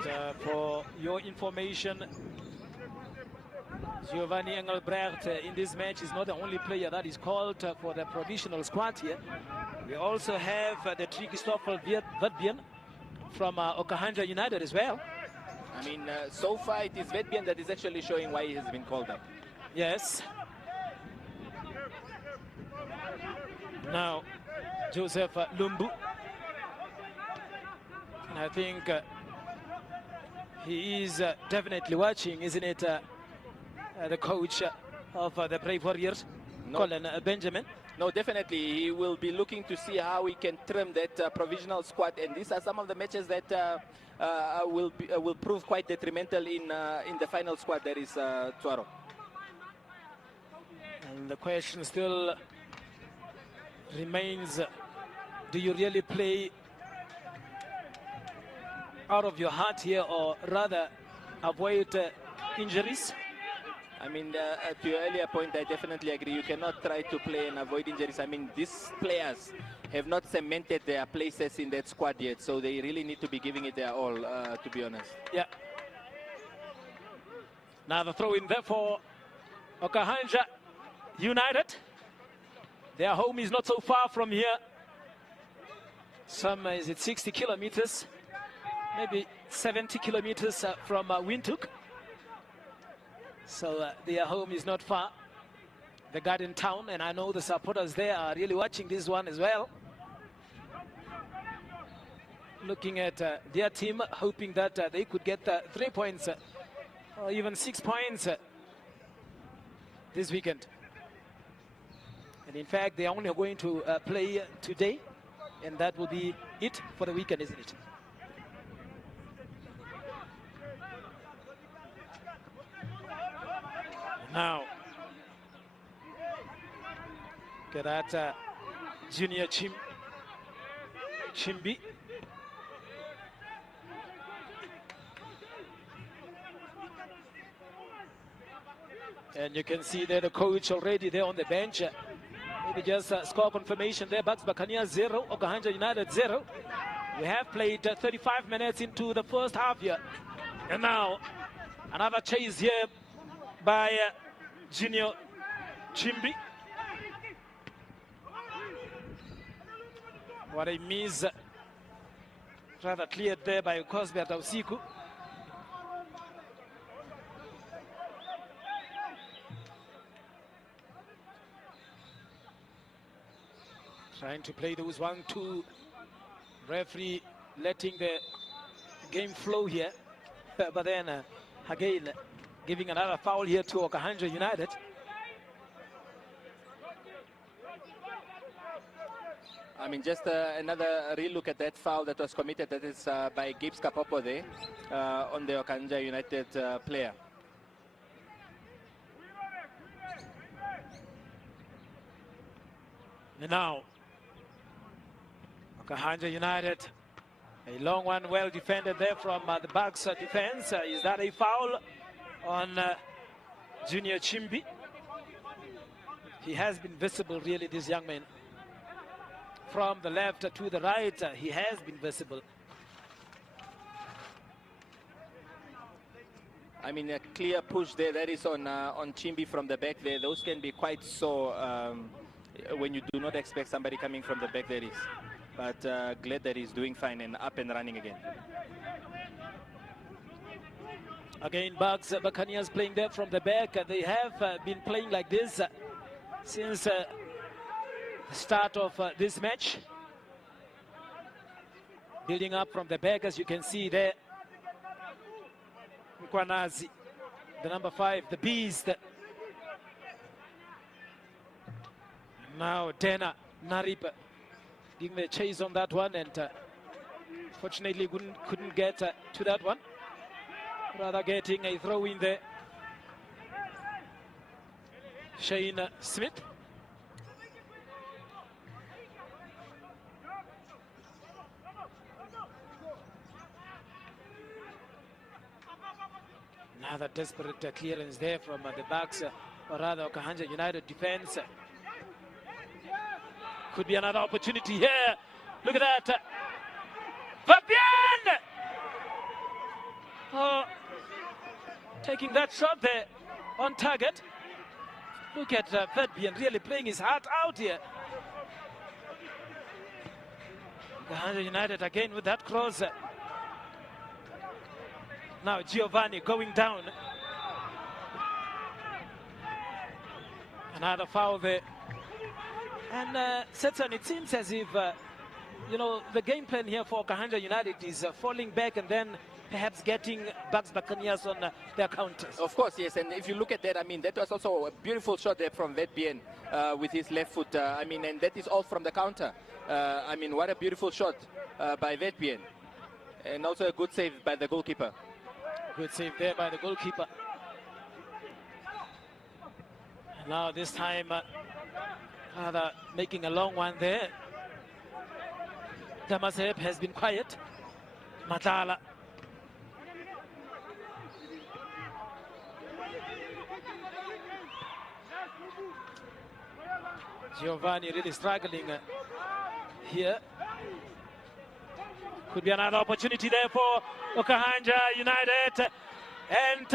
And, for your information, Giovanni Engelbrecht in this match is not the only player that is called for the provisional squad here. We also have the tricky Stoffel Vatbien from Okahandja United as well. I mean, so far it is Vatbien that is actually showing why he has been called up. Yes. Now, Joseph Lumbu. And I think he is definitely watching, isn't it, the coach of the Brave Warriors, Colin Benjamin? No, definitely. He will be looking to see how he can trim that provisional squad, and these are some of the matches that will prove quite detrimental in the final squad. There is Toro. And the question still remains: do you really play out of your heart here, or rather avoid injuries? I mean, to your earlier point, I definitely agree. You cannot try to play and avoid injuries. I mean, these players have not cemented their places in that squad yet, so they really need to be giving it their all, to be honest. Yeah. Now the throw in there for Okahandja United. Their home is not so far from here. Some, is it 60 kilometers? Maybe 70 kilometers from Windhoek. So their home is not far. The garden town, and I know the supporters there are really watching this one as well. Looking at their team, hoping that they could get 3 points or even 6 points this weekend. And in fact, they are only going to play today, and that will be it for the weekend, isn't it? Now, get at Junior Chimbi. And you can see there the coach already there on the bench. Maybe just score confirmation there. Buccaneers 0, Okahandja United 0. We have played 35 minutes into the first half here. And now, another chase here by Junior Chimbi. What a miss. Rather cleared there by Cosbert Ausiku. Trying to play those 1-2. Referee letting the game flow here. But then again, giving another foul here to Okahandja United. I mean, just another relook at that foul that was committed. That is by Gibbs Kapopo there on the Okahandja United player. And now, Okahandja United, a long one, well defended there from the Bucks defense. Is that a foul on Junior Chimbi? He has been visible, really, this young man. From the left to the right, he has been visible. I mean, a clear push there. That is on Chimbi from the back there. Those can be quite sore when you do not expect somebody coming from the back. There is. But glad that he's doing fine and up and running again. Again, Buccaneers playing there from the back. They have been playing like this since the start of this match. Building up from the back, as you can see there. Mkwanazi, the number 5, the beast. Now Dena Narip giving the chase on that one, and fortunately couldn't get to that one. Rather getting a throw in there. Shane Smith. Another desperate clearance there from the Bucks, or rather Okahandja United defense. Could be another opportunity here. Look at that. Fabian! Oh, taking that shot there on target. Look at Fabian really playing his heart out here. Okahandja United again with that cross. Now Giovanni going down. Another foul there. And Setson, it seems as if, you know, the game plan here for Okahandja United is falling back and then perhaps getting Buccaneers on their counters. Of course, yes. And if you look at that, I mean, that was also a beautiful shot there from Vetbien with his left foot. I mean, and that is all from the counter. I mean, what a beautiful shot by Vetbien. And also a good save by the goalkeeper. Good save there by the goalkeeper. Now this time, making a long one there. Damasep has been quiet. Matala. Giovanni really struggling here. Could be another opportunity there for Okahandja United. And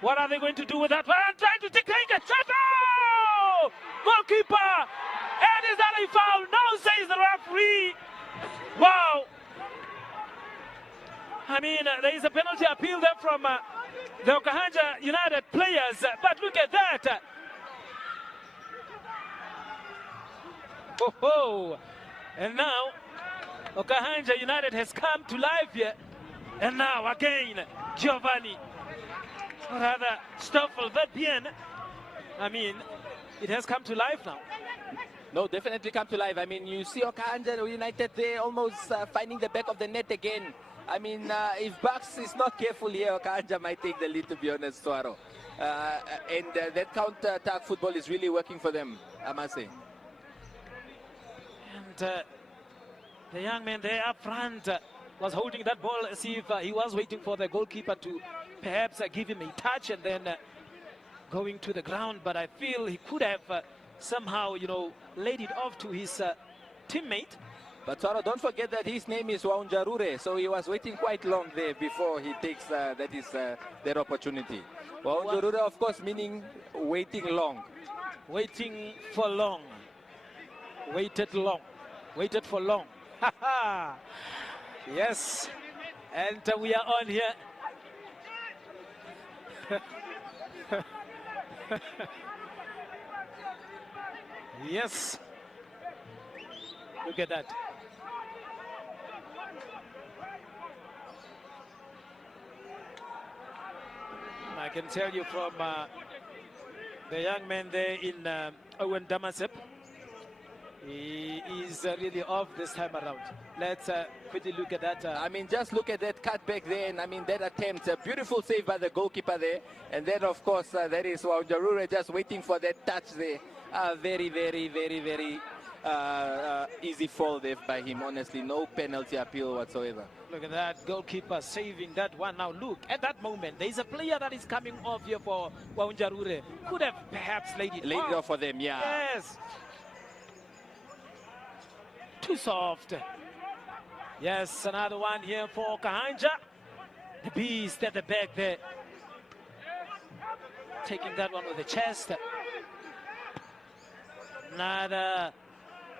what are they going to do with that one? Trying to take a shot. Oh! Goalkeeper! And is that a foul? No, says the referee. Wow! I mean, there is a penalty appeal there from the Okahandja United players. But look at that. Oh, ho. And now, Okahandja United has come to life here. And now, again, Giovanni. Or rather, Stoffel Verbian. I mean, it has come to life now. No, definitely come to life. I mean, you see Okahandja United there almost finding the back of the net again. I mean, if Bucks is not careful here, Okahandja might take the lead, to be honest, Suaro. And that counter-attack football is really working for them, I must say. And the young man there up front was holding that ball as if he was waiting for the goalkeeper to perhaps give him a touch and then going to the ground. But I feel he could have somehow, you know, laid it off to his teammate. But Saro, don't forget that his name is Waunjarure, so he was waiting quite long there before he takes that opportunity. Waunjarure, of course, meaning waiting long. Waiting for long. Waited long. Waited for long. Yes. And we are on here. Yes. Look at that. I can tell you from the young man there in Owen Damasep, he is really off this time around. Let's quickly look at that. I mean, just look at that cutback there, and I mean, that attempt, a beautiful save by the goalkeeper there. And then, of course, that is Waunjarure just waiting for that touch there. Very, very, very, very easy fall there by him, honestly. No penalty appeal whatsoever. Look at that goalkeeper saving that one. Now look at that moment. There is a player that is coming off here for Waunjarure. Could have perhaps laid it off for them, yeah. Yes. Too soft. Yes, another one here for Okahandja. The beast at the back there. Taking that one with the chest. Another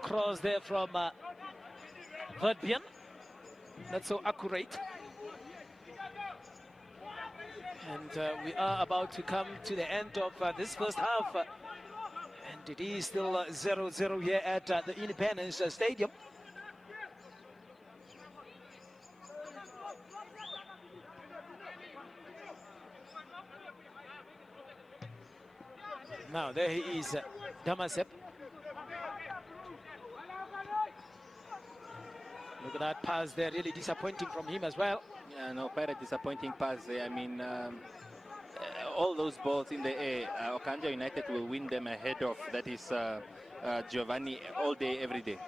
cross there from Verbian. Not so accurate. And we are about to come to the end of this first half. And it is still 0-0 here at the Independence Stadium. Now there he is, Damasep. Look at that pass there, really disappointing from him as well. Yeah, no, quite a disappointing pass there. I mean, all those balls in the air, Okahandja United will win them ahead of, that is Giovanni, all day, every day.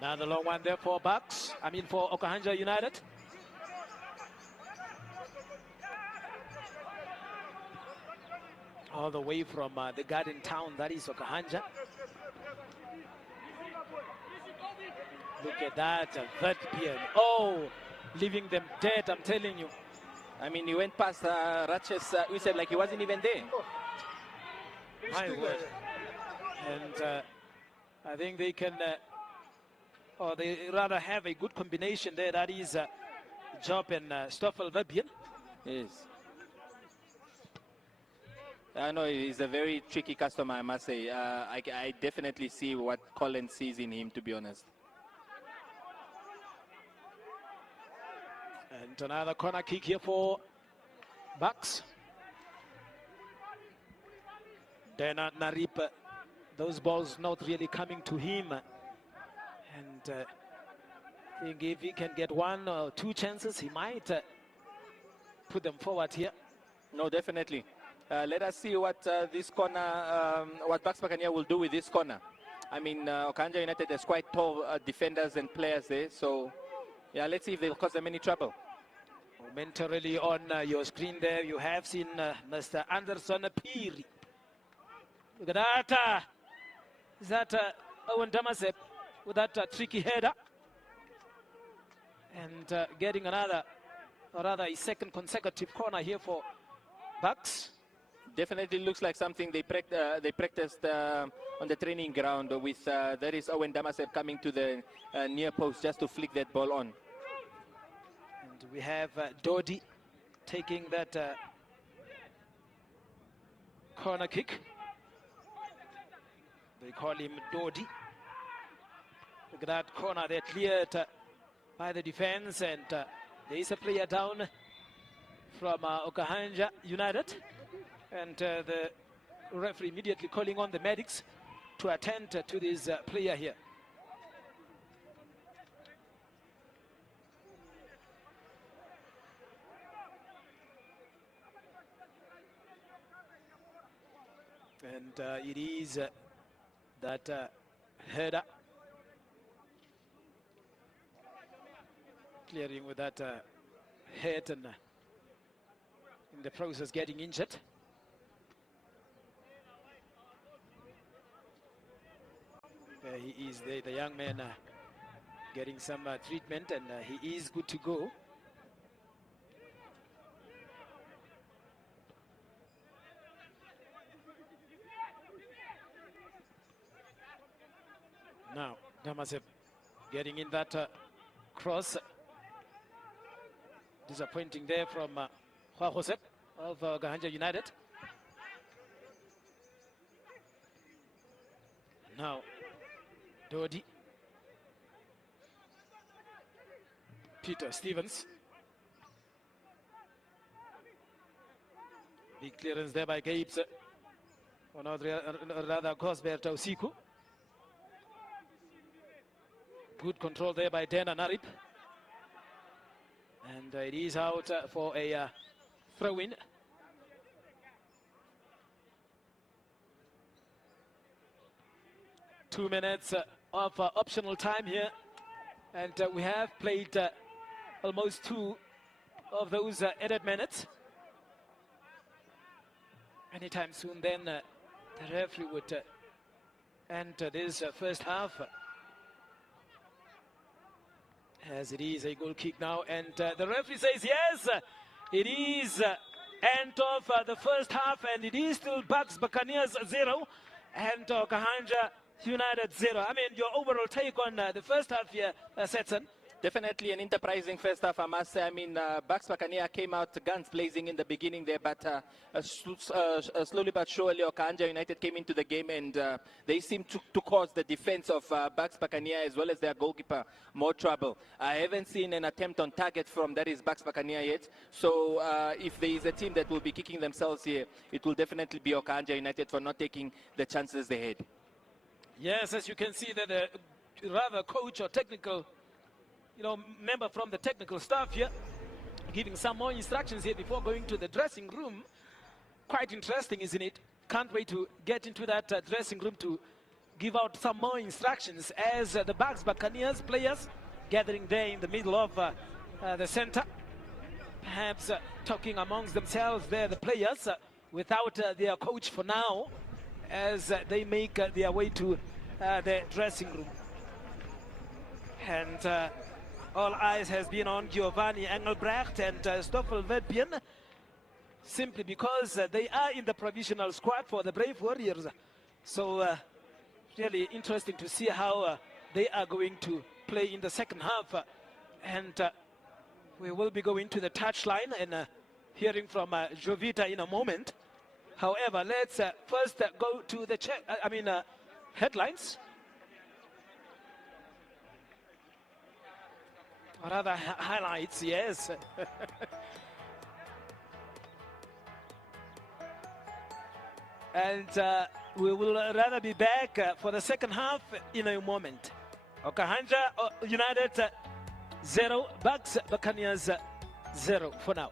Now the long one there for for Okahandja United. All the way from the garden town, that is Okahandja. Look at that, Verbian. Oh, leaving them dead, I'm telling you. I mean, he went past Ratches Useb like he wasn't even there. My word. And I think they can, or they rather have a good combination there. That is Job and Stoffel Verbian. Yes. I know he's a very tricky customer, I must say. I definitely see what Colin sees in him, to be honest. And another corner kick here for Bucks. Then Narip, those balls not really coming to him. And I think if he can get one or two chances, he might put them forward here. No, definitely. Let us see what this corner, what Bucks Buccaneers will do with this corner. I mean, Okahandja United has quite tall defenders and players there, so yeah, let's see if they'll cause them any trouble. Momentarily on your screen there, you have seen Mr. Anderson Piri. Look at that. Is that Owen Damasep with that tricky header? And getting another, or rather a second consecutive corner here for Bucks. Definitely looks like something they practiced on the training ground with, that is Owen Damasep coming to the near post just to flick that ball on. And we have Dodi taking that corner kick. They call him Dodi. Look at that corner there cleared by the defense, and there is a player down from Okahandja United, and the referee immediately calling on the medics to attend to this player here. And it is that header clearing with that head, and in the process getting injured. He is the young man getting some treatment, and he is good to go. Now, Damasep getting in that cross. Disappointing there from Josep of Okahandja United. Now, Dodi. Peter Stevens. Big clearance there by Gabes. One or rather Gosbert Osiku. Good control there by Dana Narib. And it is out for a throw-in. Two minutes of optional time here. And we have played almost two of those added minutes. Anytime soon then the referee would end this first half. As it is a goal kick now, and the referee says yes, it is end of the first half, and it is still Bucks Buccaneers 0 and Okahandja United 0. I mean, your overall take on the first half here, Setson? Definitely an enterprising first half, I must say. I mean, Bucks Buccaneers came out guns blazing in the beginning there, but slowly but surely Okahandja United came into the game, and they seemed to cause the defense of Bucks Buccaneers as well as their goalkeeper more trouble. I haven't seen an attempt on target from that is Bucks Buccaneers yet, so if there is a team that will be kicking themselves here, it will definitely be Okahandja United for not taking the chances they had. Yes, as you can see that the rather coach or technical member from the technical staff here, giving some more instructions here before going to the dressing room. Quite interesting, isn't it? Can't wait to get into that dressing room to give out some more instructions as the Bucks Buccaneers players gathering there in the middle of the center. Perhaps talking amongst themselves there, the players, without their coach for now, as they make their way to the dressing room. And all eyes has been on Giovanni Engelbrecht and Stoffel Vedbien, simply because they are in the provisional squad for the Brave Warriors. So really interesting to see how they are going to play in the second half. And we will be going to the touchline and hearing from Jovita in a moment. However, let's first go to the headlines. Or rather, highlights, yes. And we will rather be back for the second half in a moment. Okahandja United 0, Bucks Buccaneers 0 for now.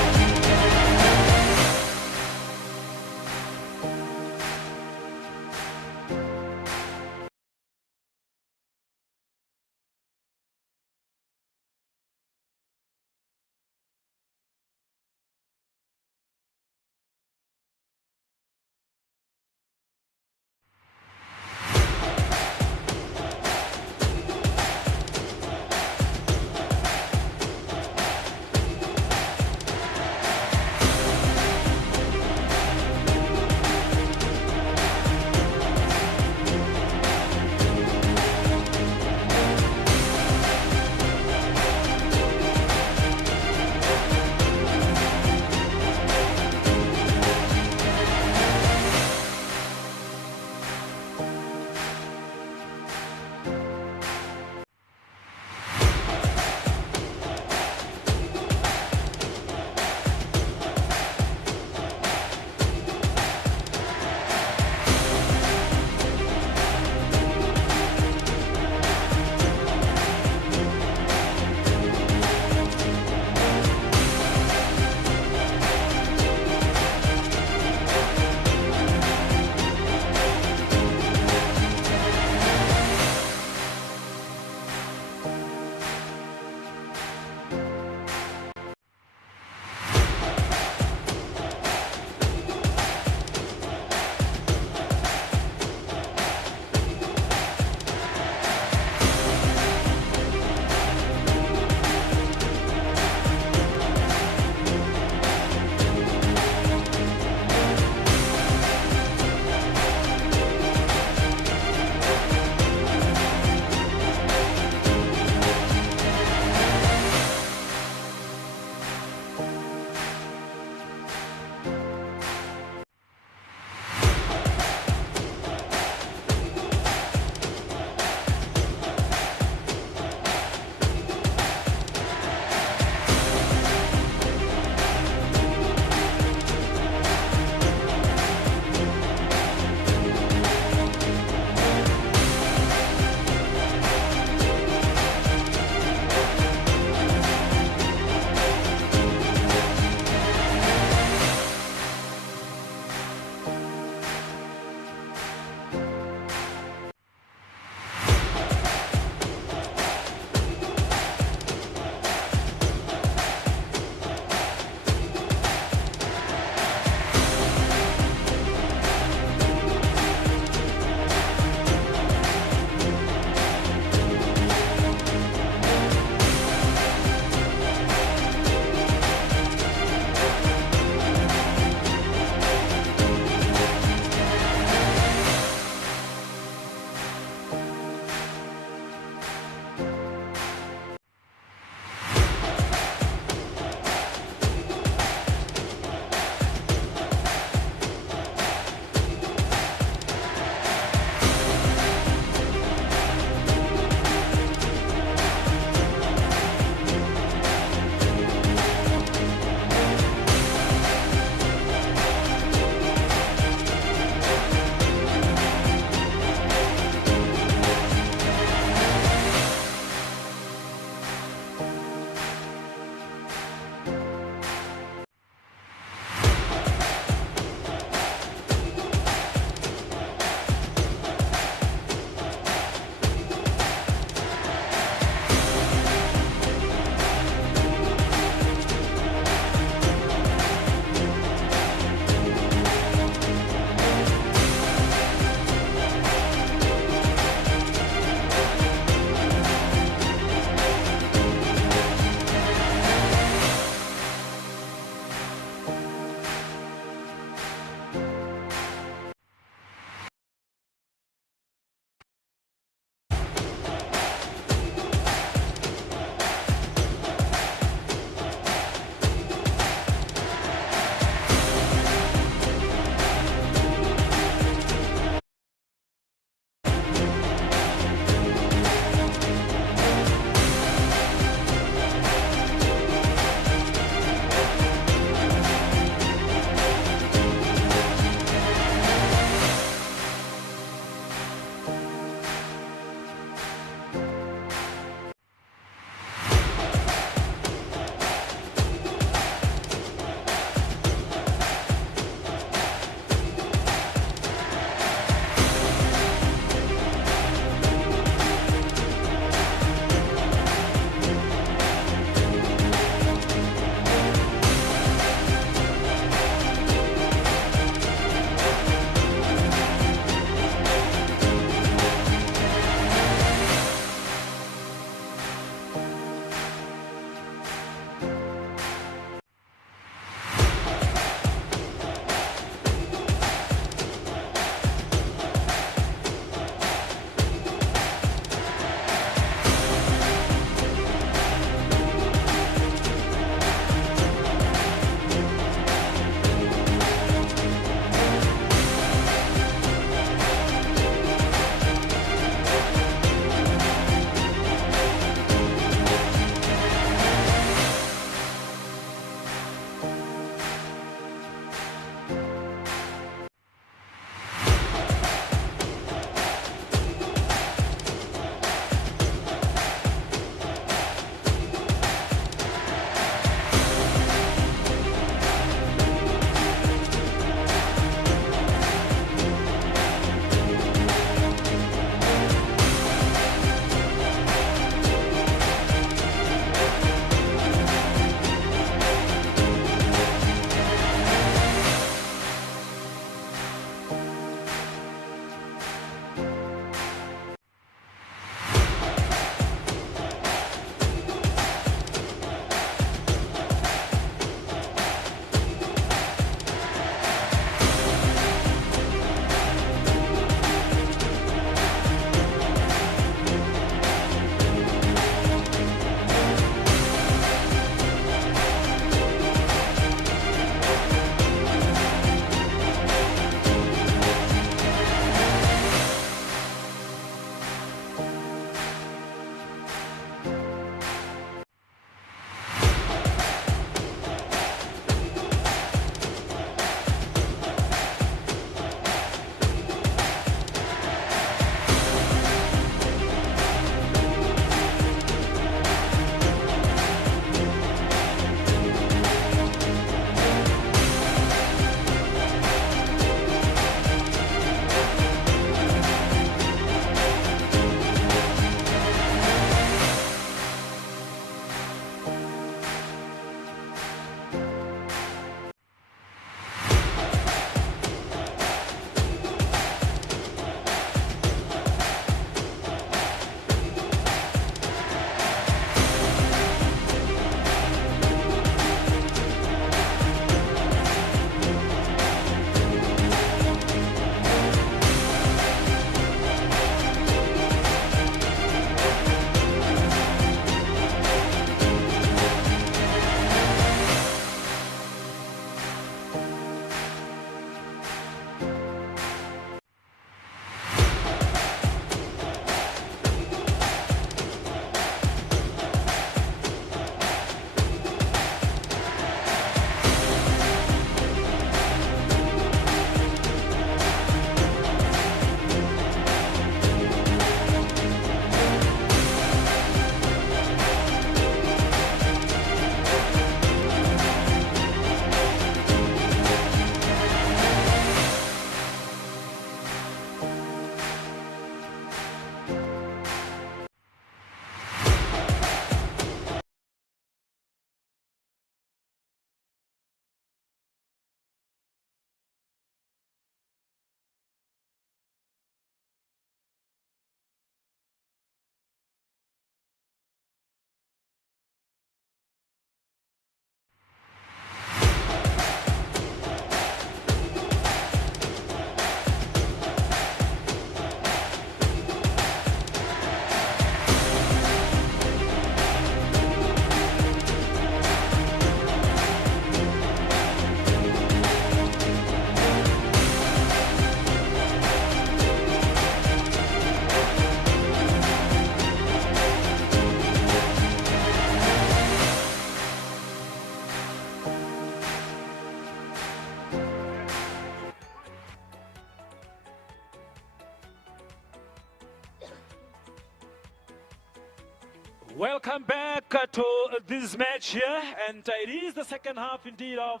Welcome back to this match here, and it is the second half indeed of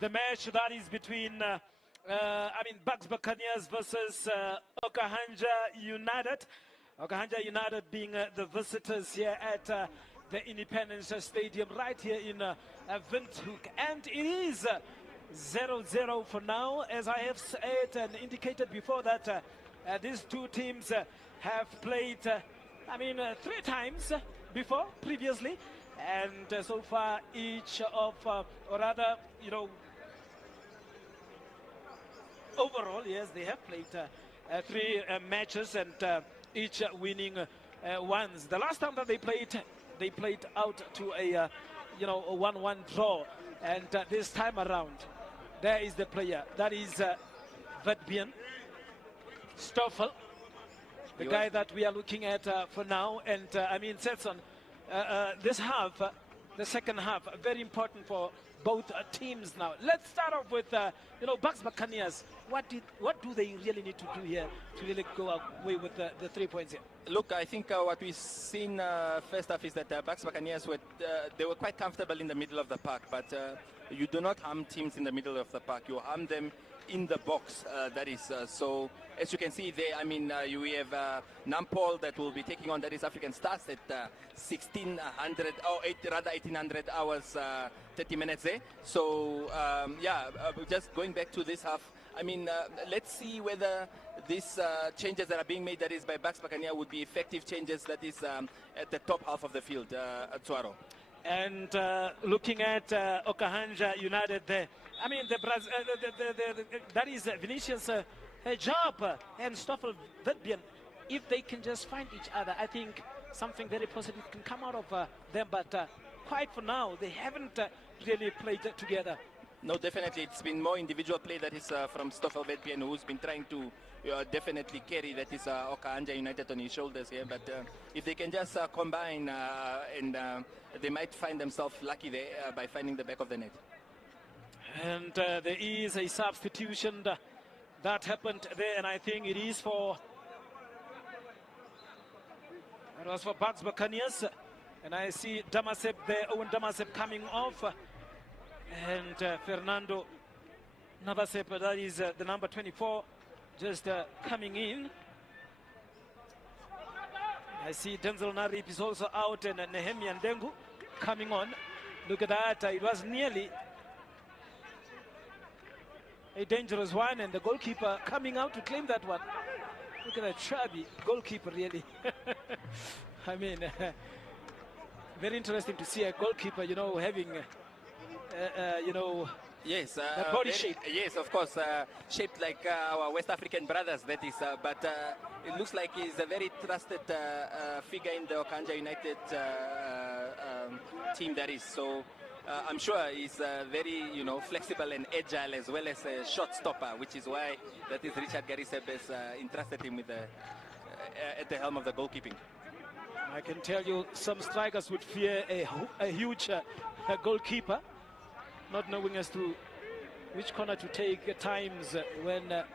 the match that is between Buccaneers versus Okahandja United. Okahandja United being the visitors here at the Independence Stadium right here in Windhoek, and it is 0-0 for now. As I have said and indicated before that these two teams have played 3 times before previously, and so far each of or rather, overall, yes, they have played 3 matches, and each winning ones. The last time that they played out to a 1-1 draw, and this time around there is the player that is Witbian Stoffel, the guy that we are looking at for now. And Setson, this half, the second half, very important for both teams now. Let's start off with Buccaneers. What do they really need to do here to really go away with the 3 points here? Look, I think what we've seen first off is that Buccaneers they were quite comfortable in the middle of the park, but you do not harm teams in the middle of the park. You harm them in the box, that is. So as you can see there, we have Nampol that will be taking on, that is African Stars, at 1800 hours, 30 minutes there. So just going back to this half, let's see whether these changes that are being made, that is by Buccaneers, would be effective changes, that is at the top half of the field, Tsuaro. And looking at Okahandja United there, that is Vinicius Job and Stoffel Witbian. If they can just find each other, I think something very positive can come out of them. But quite for now, they haven't really played together. No, definitely. It's been more individual play, that is from Stoffel Witbian, who's been trying to definitely carry, that is Okahandja United on his shoulders here. But if they can just combine, and they might find themselves lucky there by finding the back of the net. And there is a substitution that happened there, and I think it is for Buccaneers. And I see Damasep there, Owen Damasep coming off, and Fernando Navasep, that is the number 24, just coming in. I see Denzel Narip is also out, and Nehemiah Ndengu coming on. Look at that, it was nearly a dangerous one, and the goalkeeper coming out to claim that one. Look at that shabby goalkeeper, really. Very interesting to see a goalkeeper, having, yes, the body shape. Yes, of course, shaped like our West African brothers, that is. But it looks like he's a very trusted figure in the Okahandja United team, that is. So I'm sure he's very, flexible and agile, as well as a shot stopper, which is why that is Richard Gariseb has entrusted him with at the helm of the goalkeeping. I can tell you, some strikers would fear a huge goalkeeper, not knowing as to which corner to take at times when it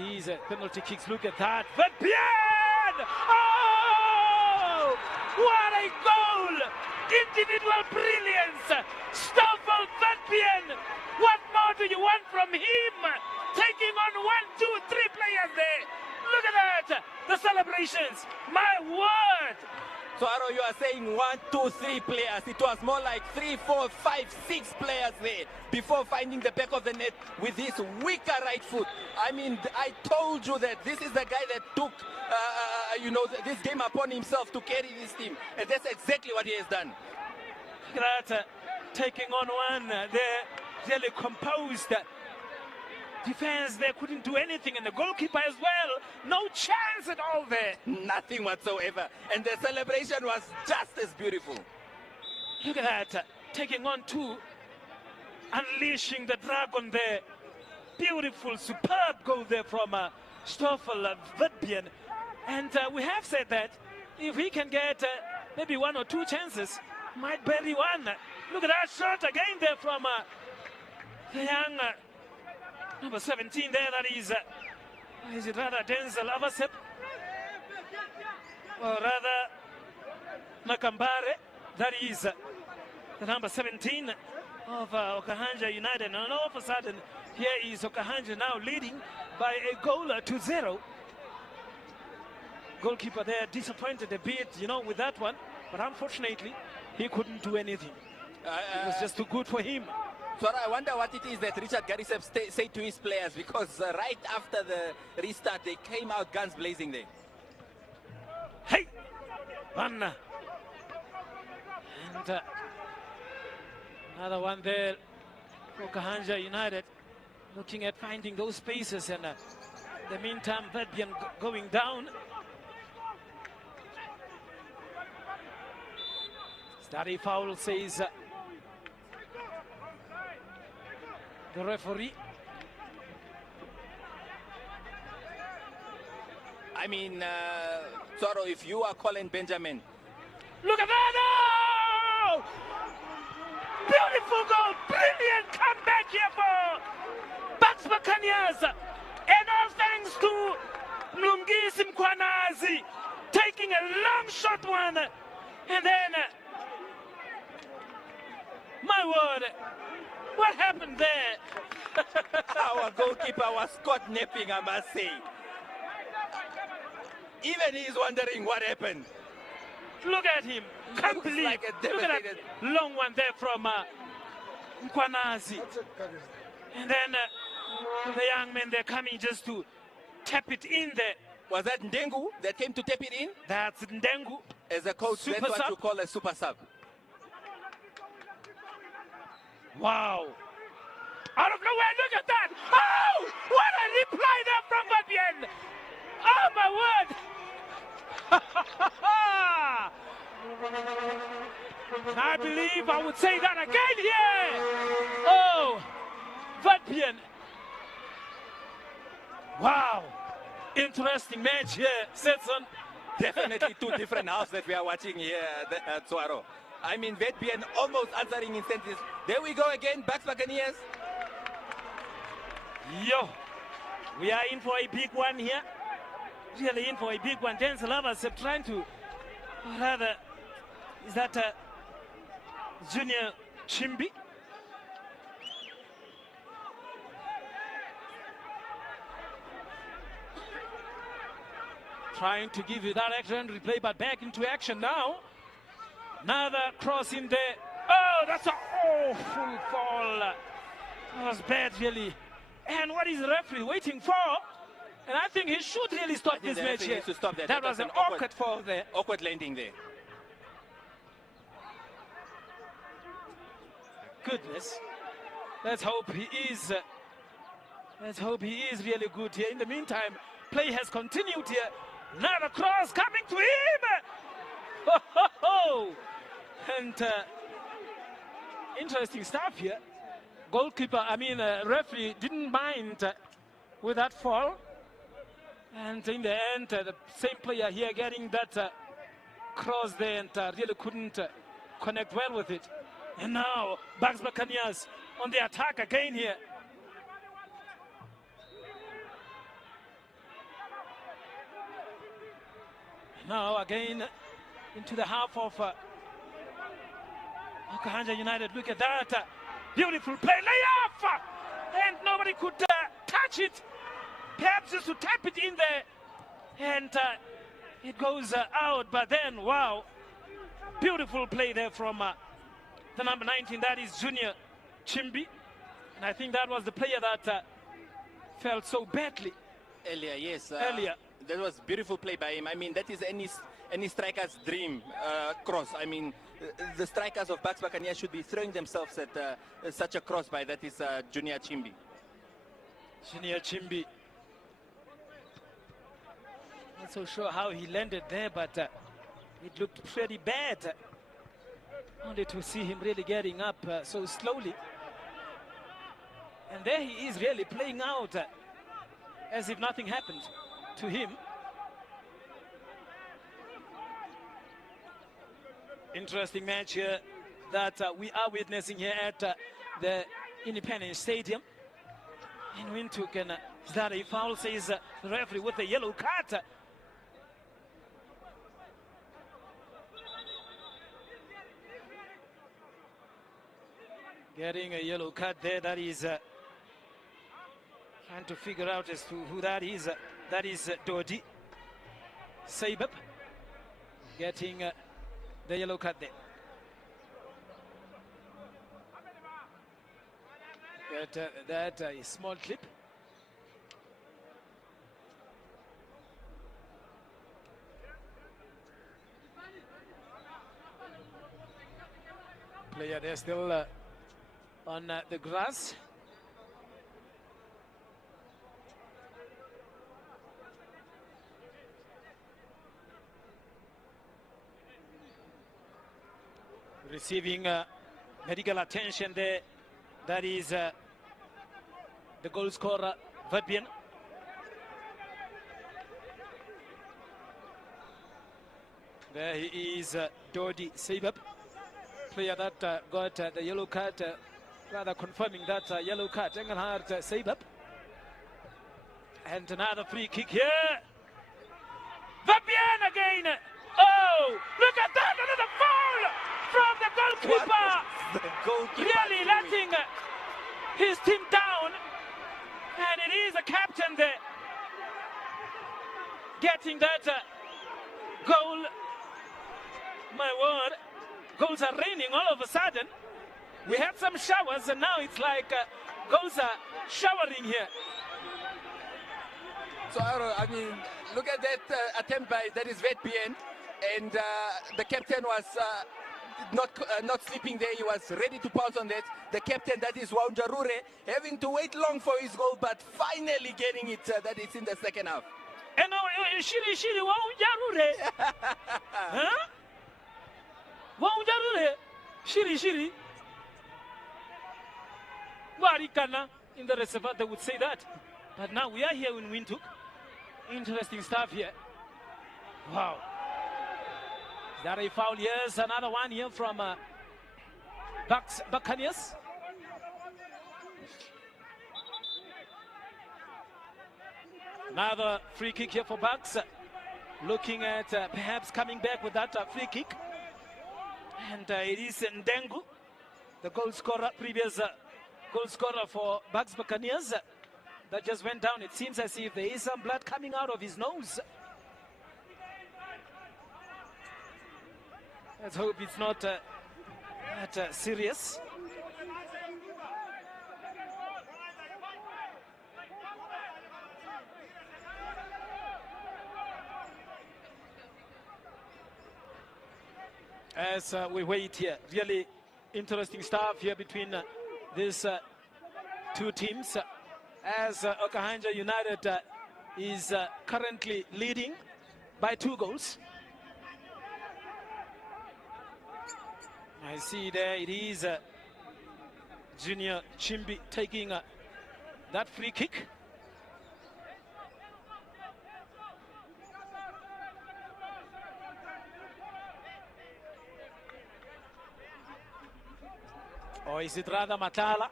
is penalty kicks. Look at that. Witbian! Oh! What a goal! Individual brilliance! Stoffel Witbian! What more do you want from him? Taking on 1, 2, 3 players there. Look at that! The celebrations! My word! So, Aro, you are saying 1, 2, 3 players. It was more like 3, 4, 5, 6 players there before finding the back of the net with his weaker right foot. I told you that this is the guy that took, this game upon himself to carry this team. And that's exactly what he has done. Look at that, taking on one. They're really composed. Defense there couldn't do anything, and the goalkeeper as well, no chance at all there. Nothing whatsoever, and the celebration was just as beautiful. Look at that, taking on 2, unleashing the dragon there. Beautiful, superb goal there from Stoffel Witbian. And we have said that if he can get maybe 1 or 2 chances, might bury one. Look at that shot again there from the young number 17 there, that is it rather Denzel Avasep? Or rather Nakambare, that is the number 17 of Okahandja United. And all of a sudden, here is Okahandja now leading by a goal to 0. Goalkeeper there disappointed a bit, you know, with that one. But unfortunately, he couldn't do anything. It was just too good for him. So I wonder what it is that Richard Garisep said to his players, because right after the restart, they came out guns blazing there. Hey! One. And another one there for Okahandja United, looking at finding those spaces, and in the meantime, Vedbian going down. Study foul, says the referee. I mean, Zoro, if you are Colin Benjamin. Look at that! Oh! Beautiful goal! Brilliant comeback here for Buccaneers! And all thanks to Mlungisi Mkwanazi taking a long shot one. And then, my word, what happened there? Our goalkeeper was caught napping, I must say. Even he's wondering what happened. Look at him. Can't believe. Like Look at that long one there from Mkwanazi. And then the young men, they're coming just to tap it in there. Was that Ndengu that came to tap it in? That's Ndengu. As a coach, Super that's what sub? you call a super sub. Wow. Out of nowhere, look at that. Oh, what a reply there from Badbien. Oh, my word. I believe I would say that again here. Oh, Badbien. Wow. Interesting match here, Setson. Definitely two different halves that we are watching here, Tuaro. I mean, Vedbien almost answering in sentences. There we go again, Buccaneers. Yo, we are in for a big one here. Really in for a big one. Denzel Lovers trying to, rather, is that Junior Chimbi? Trying to give you that excellent replay, but back into action now. Another cross in there. Oh, that's an awful fall. That was bad, really. And what is the referee waiting for? And I think he should really stop this match here. To stop that. That was an awkward fall there. Awkward landing there. Goodness. Let's hope he is. Let's hope he is really good here. In the meantime, play has continued here. Another cross coming to him. Ho, ho, ho. And interesting stuff here. Goalkeeper, referee didn't mind with that fall. And in the end, the same player here getting that cross there and really couldn't connect well with it. And now, Buccaneers on the attack again here. Now again into the half of Okahandja United. Look at that. Beautiful play. Layoff! And nobody could touch it. Perhaps just to tap it in there. And it goes out. But then, wow. Beautiful play there from the number 19. That is Junior Chimbi. And I think that was the player that felt so badly. Earlier, yes. Earlier. That was beautiful play by him. I mean, that is any striker's dream cross. I mean, the strikers of Buccaneers should be throwing themselves at such a cross by that is Junior Chimbi. Junior Chimbi. Not so sure how he landed there, but it looked pretty bad. Only to see him really getting up so slowly. And there he is really playing out as if nothing happened to him. Interesting match here that we are witnessing here at the Independence Stadium in Windhoek. And is that a foul, says the referee with the yellow card. Getting a yellow card there. That is trying to figure out as to who that is. That is Dodi Sabab getting the yellow card there. But that is small clip. Player there still on the grass. Receiving medical attention there. That is the goal scorer, Vadbian. There he is, Dodi Sabab, player that got the yellow card, rather confirming that yellow card. Engelhard Sabab. And another free kick here. Vadbian again. Oh, look at that, another foul from the goalkeeper. The goalkeeper Really letting his team down. And it is a captain there getting that goal. My word, goals are raining all of a sudden. We had some showers and now it's like goals are showering here. So, I mean, look at that attempt by that is Vetbien, and the captain was not sleeping there. He was ready to pounce on that. The captain, that is Waunjarure, having to wait long for his goal, but finally getting it. That is in the second half. And Shiri Waunjarure. Huh? Waunjarure. Shiri. Warikana. In the reservoir, they would say that. But now we are here in Windhoek. Interesting stuff here. Wow. Is that a foul? Yes, another one here from Buccaneers. Another free kick here for Bucks. Looking at perhaps coming back with that free kick. And it is Ndengu, the goal scorer, previous goal scorer for Bucks Buccaneers. That just went down. It seems as if there is some blood coming out of his nose. Let's hope it's not that serious. As we wait here, really interesting stuff here between these two teams. As Okahandja United is currently leading by 2 goals. I see there it is Junior Chimbi taking that free kick. Or is it rather Matala?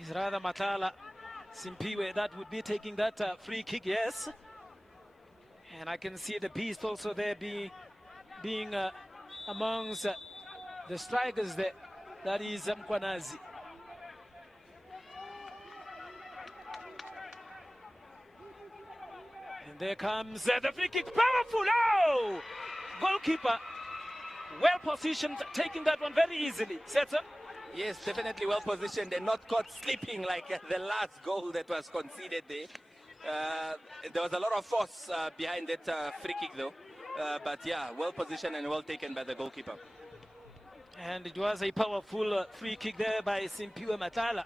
Is rather Matala Simpiwe that would be taking that free kick, yes. And I can see the Beast also there being amongst the strikers there. That is Mkwanazi. And there comes the free kick, powerful, oh! Goalkeeper, well positioned, taking that one very easily. Setzer? Yes, definitely well positioned and not caught sleeping like the last goal that was conceded there. There was a lot of force behind that free kick though. But yeah, well positioned and well taken by the goalkeeper. And it was a powerful free kick there by Simpiwe Matala.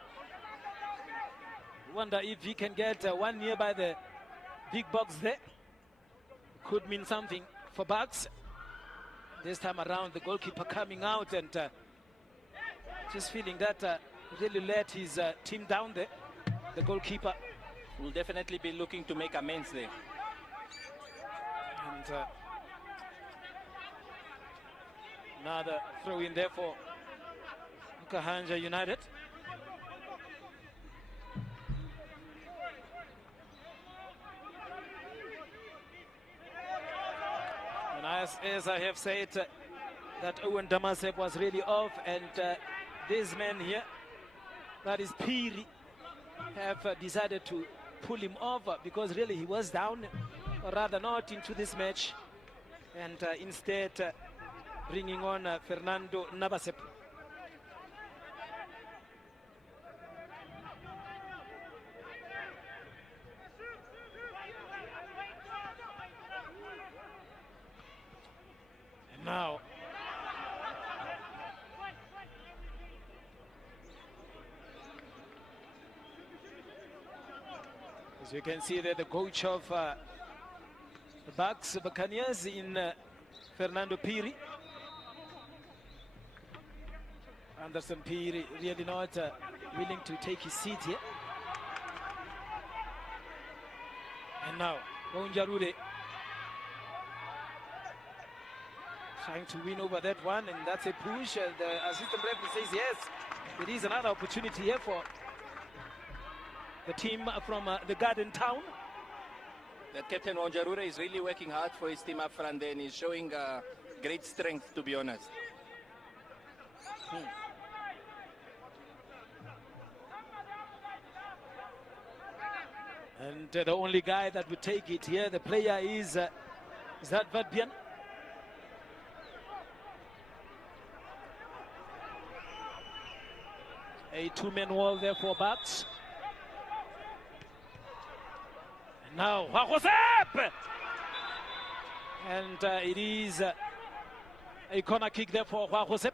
Wonder if he can get one nearby the big box there. Could mean something for Bucks. This time around, the goalkeeper coming out and just feeling that really let his team down there. The goalkeeper will definitely be looking to make amends there. And another throw in there for Okahandja United. And as I have said, that Owen Damasek was really off, and this man here, that is Piri, have decided to pull him over because really he was down, or rather not into this match, and instead bringing on Fernando Nabasep. And now as you can see there, the coach of the Buccaneers in Fernando Piri. Anderson Piri really not willing to take his seat here. And now, Onjarure trying to win over that one, and that's a push. The assistant referee says yes, it is another opportunity here for the team from the Garden Town. That Captain Onjarure is really working hard for his team up front there, and he's showing great strength, to be honest. And the only guy that would take it here, the player is that Vadbian? A two-man wall there for Bucks. And now, Josep! And it is a corner kick there for Josep.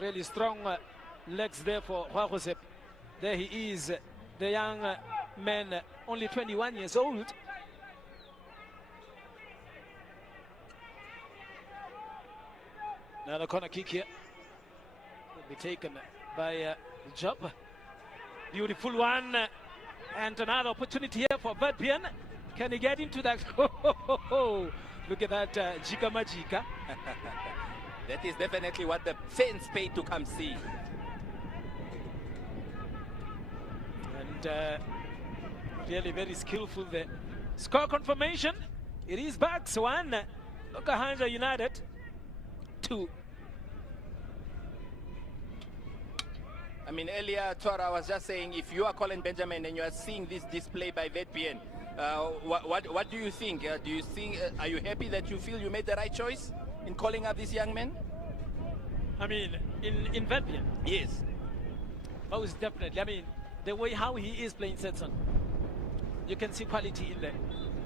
Really strong legs there for Josep. There he is, the young man, only 21 years old. Another corner kick here will be taken by Job. Beautiful one, and another opportunity here for Vadbian. Can he get into that? Look at that, Jika Majika. That is definitely what the fans paid to come see. And really very skillful there. Score confirmation. It is Bucks 1, Okahandja United 2. I mean, earlier, Tora was just saying, if you are Colin Benjamin and you are seeing this display by VetPN, what do you think? Do you think? Are you happy that you feel you made the right choice in calling up this young man? I mean, in VetPN? Yes. Most definitely. I mean, the way how he is playing Setson, you can see quality in there.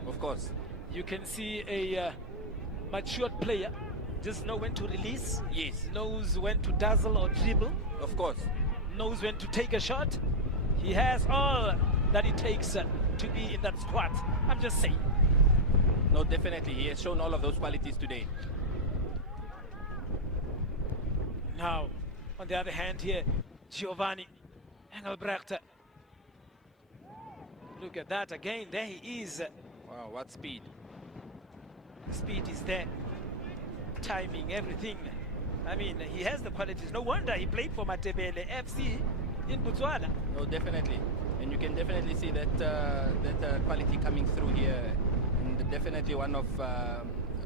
Of course. You can see a matured player, just know when to release. Yes. Knows when to dazzle or dribble. Of course. Knows when to take a shot. He has all that it takes to be in that squad. I'm just saying. No, definitely. He has shown all of those qualities today. Now, on the other hand here, Giovanni Engelbrecht. Look at that again. There he is. Wow, what speed. Speed is there. Timing, everything. I mean, he has the qualities. No wonder he played for Matebele FC in Botswana. No, definitely. And you can definitely see that that quality coming through here. And definitely one of,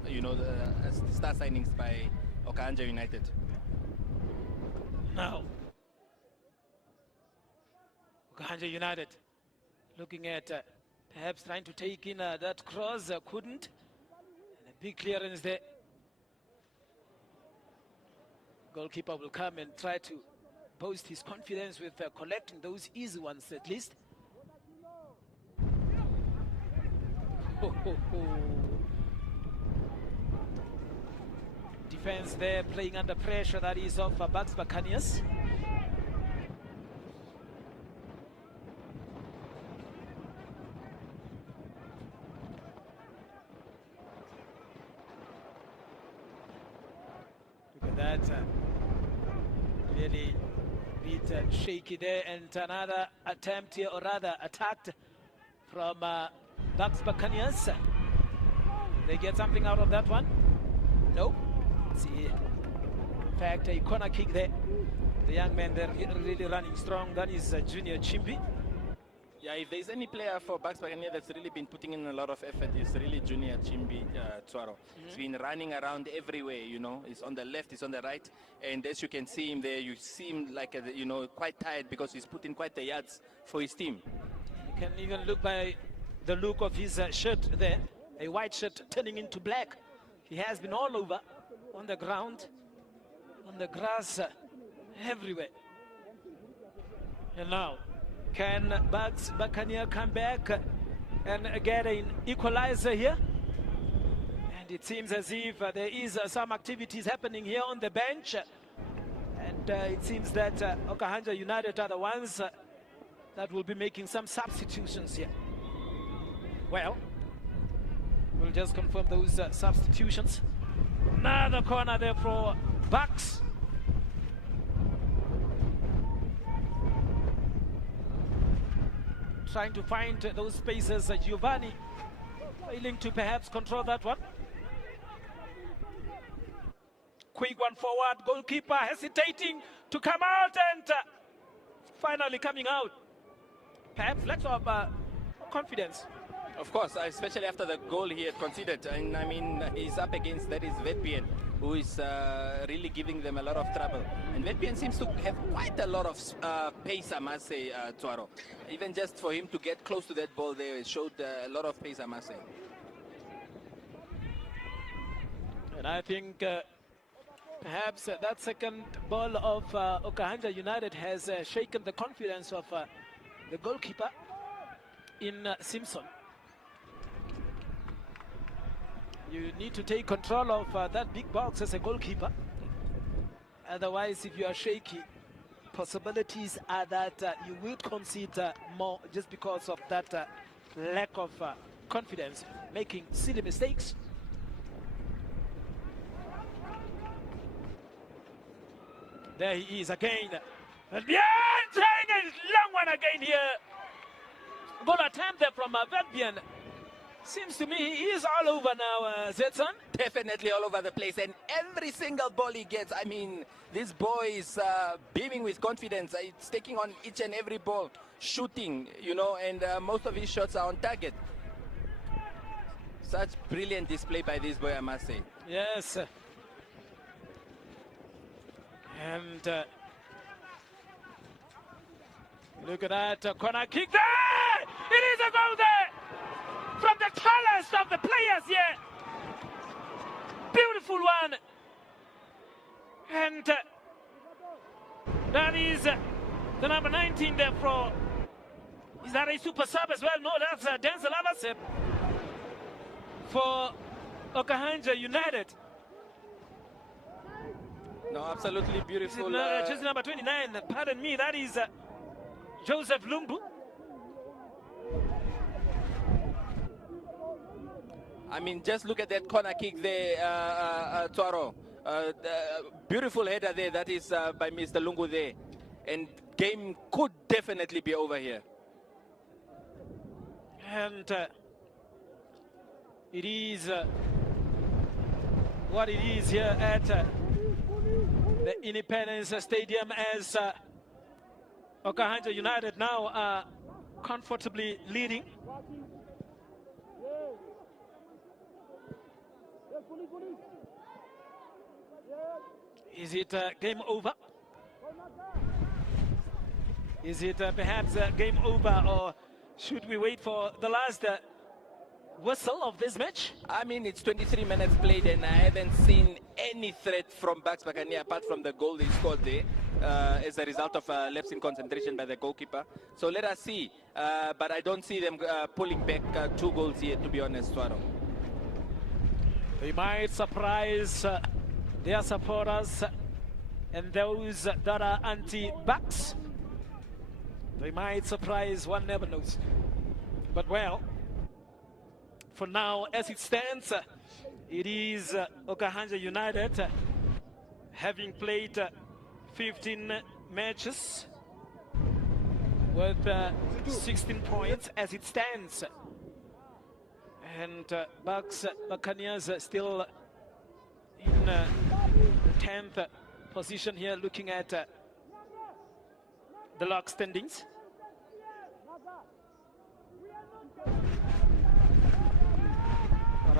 you know, the star signings by Okahandja United. Now, Okahandja United looking at perhaps trying to take in that cross, couldn't. And a big clearance there. Goalkeeper will come and try to boost his confidence with collecting those easy ones at least. Defense there playing under pressure, that is of Bucks Buccaneers. Look at that. Really bit shaky there, and another attempt here, or rather attacked from Bucks Buccaneers. Did they get something out of that one? No. Let's see. In fact, a corner kick there. The young man there really running strong. That is Junior Chimbi. Yeah, if there's any player for Buccaneers that's really been putting in a lot of effort, it's really Junior Chimbi Tswaro. He's been running around everywhere, you know. He's on the left, he's on the right. And as you can see him there, you see him like, you know, quite tired because he's put in quite the yards for his team. You can even look by the look of his shirt there. A white shirt turning into black. He has been all over, on the ground, on the grass, everywhere. And now, can Buccaneers come back and get an equalizer here? And it seems as if there is some activities happening here on the bench. And it seems that Okahandja United are the ones that will be making some substitutions here. Well, we'll just confirm those substitutions. Another corner there for Bucks. Trying to find those spaces. Giovanni failing to perhaps control that one. Quick one forward. Goalkeeper hesitating to come out and finally coming out. Perhaps lack of confidence. Of course, especially after the goal he had conceded. And I mean, he's up against that is Vetbien, who is really giving them a lot of trouble. And Vetbien seems to have quite a lot of pace, I must say, Tswaro. Even just for him to get close to that ball there, it showed a lot of pace, I must say. And I think perhaps that second ball of Okahandja United has shaken the confidence of the goalkeeper in Simpson. You need to take control of that big box as a goalkeeper. Otherwise, if you are shaky, possibilities are that you will concede more just because of that lack of confidence, making silly mistakes. There he is again. And trying a long one again here. Goal attempt there from Vetbien. Seems to me he is all over now, Zetson. Definitely all over the place, and every single ball he gets, I mean, this boy is beaming with confidence. It's taking on each and every ball, shooting, you know, and most of his shots are on target. Such brilliant display by this boy, I must say. Yes. And look at that corner kick there! It is a goal there! From the tallest of the players here. Beautiful one. And that is the number 19 there for, is that a super sub as well? No, that's Denzel Avasep for Okahandja United. No, absolutely beautiful. Just number 29, pardon me, that is Joseph Lumbu. I mean, just look at that corner kick there, Tswaro. Beautiful header there, that is by Mr. Lungu there. And game could definitely be over here. And it is what it is here at the Independence Stadium as Okahandja United now are comfortably leading. Is it game over? Is it perhaps game over, or should we wait for the last whistle of this match? I mean, it's 23 minutes played and I haven't seen any threat from Buccaneers apart from the goal they scored there as a result of a lapse in concentration by the goalkeeper. So let us see. But I don't see them pulling back 2 goals here, to be honest, Swaro. They might surprise their supporters and those that are anti-Bucks. They might surprise, one never knows. But well, for now, as it stands, it is Okahandja United having played 15 matches with 16 points as it stands. And Buccaneers still in the 10th position here, looking at the log standings.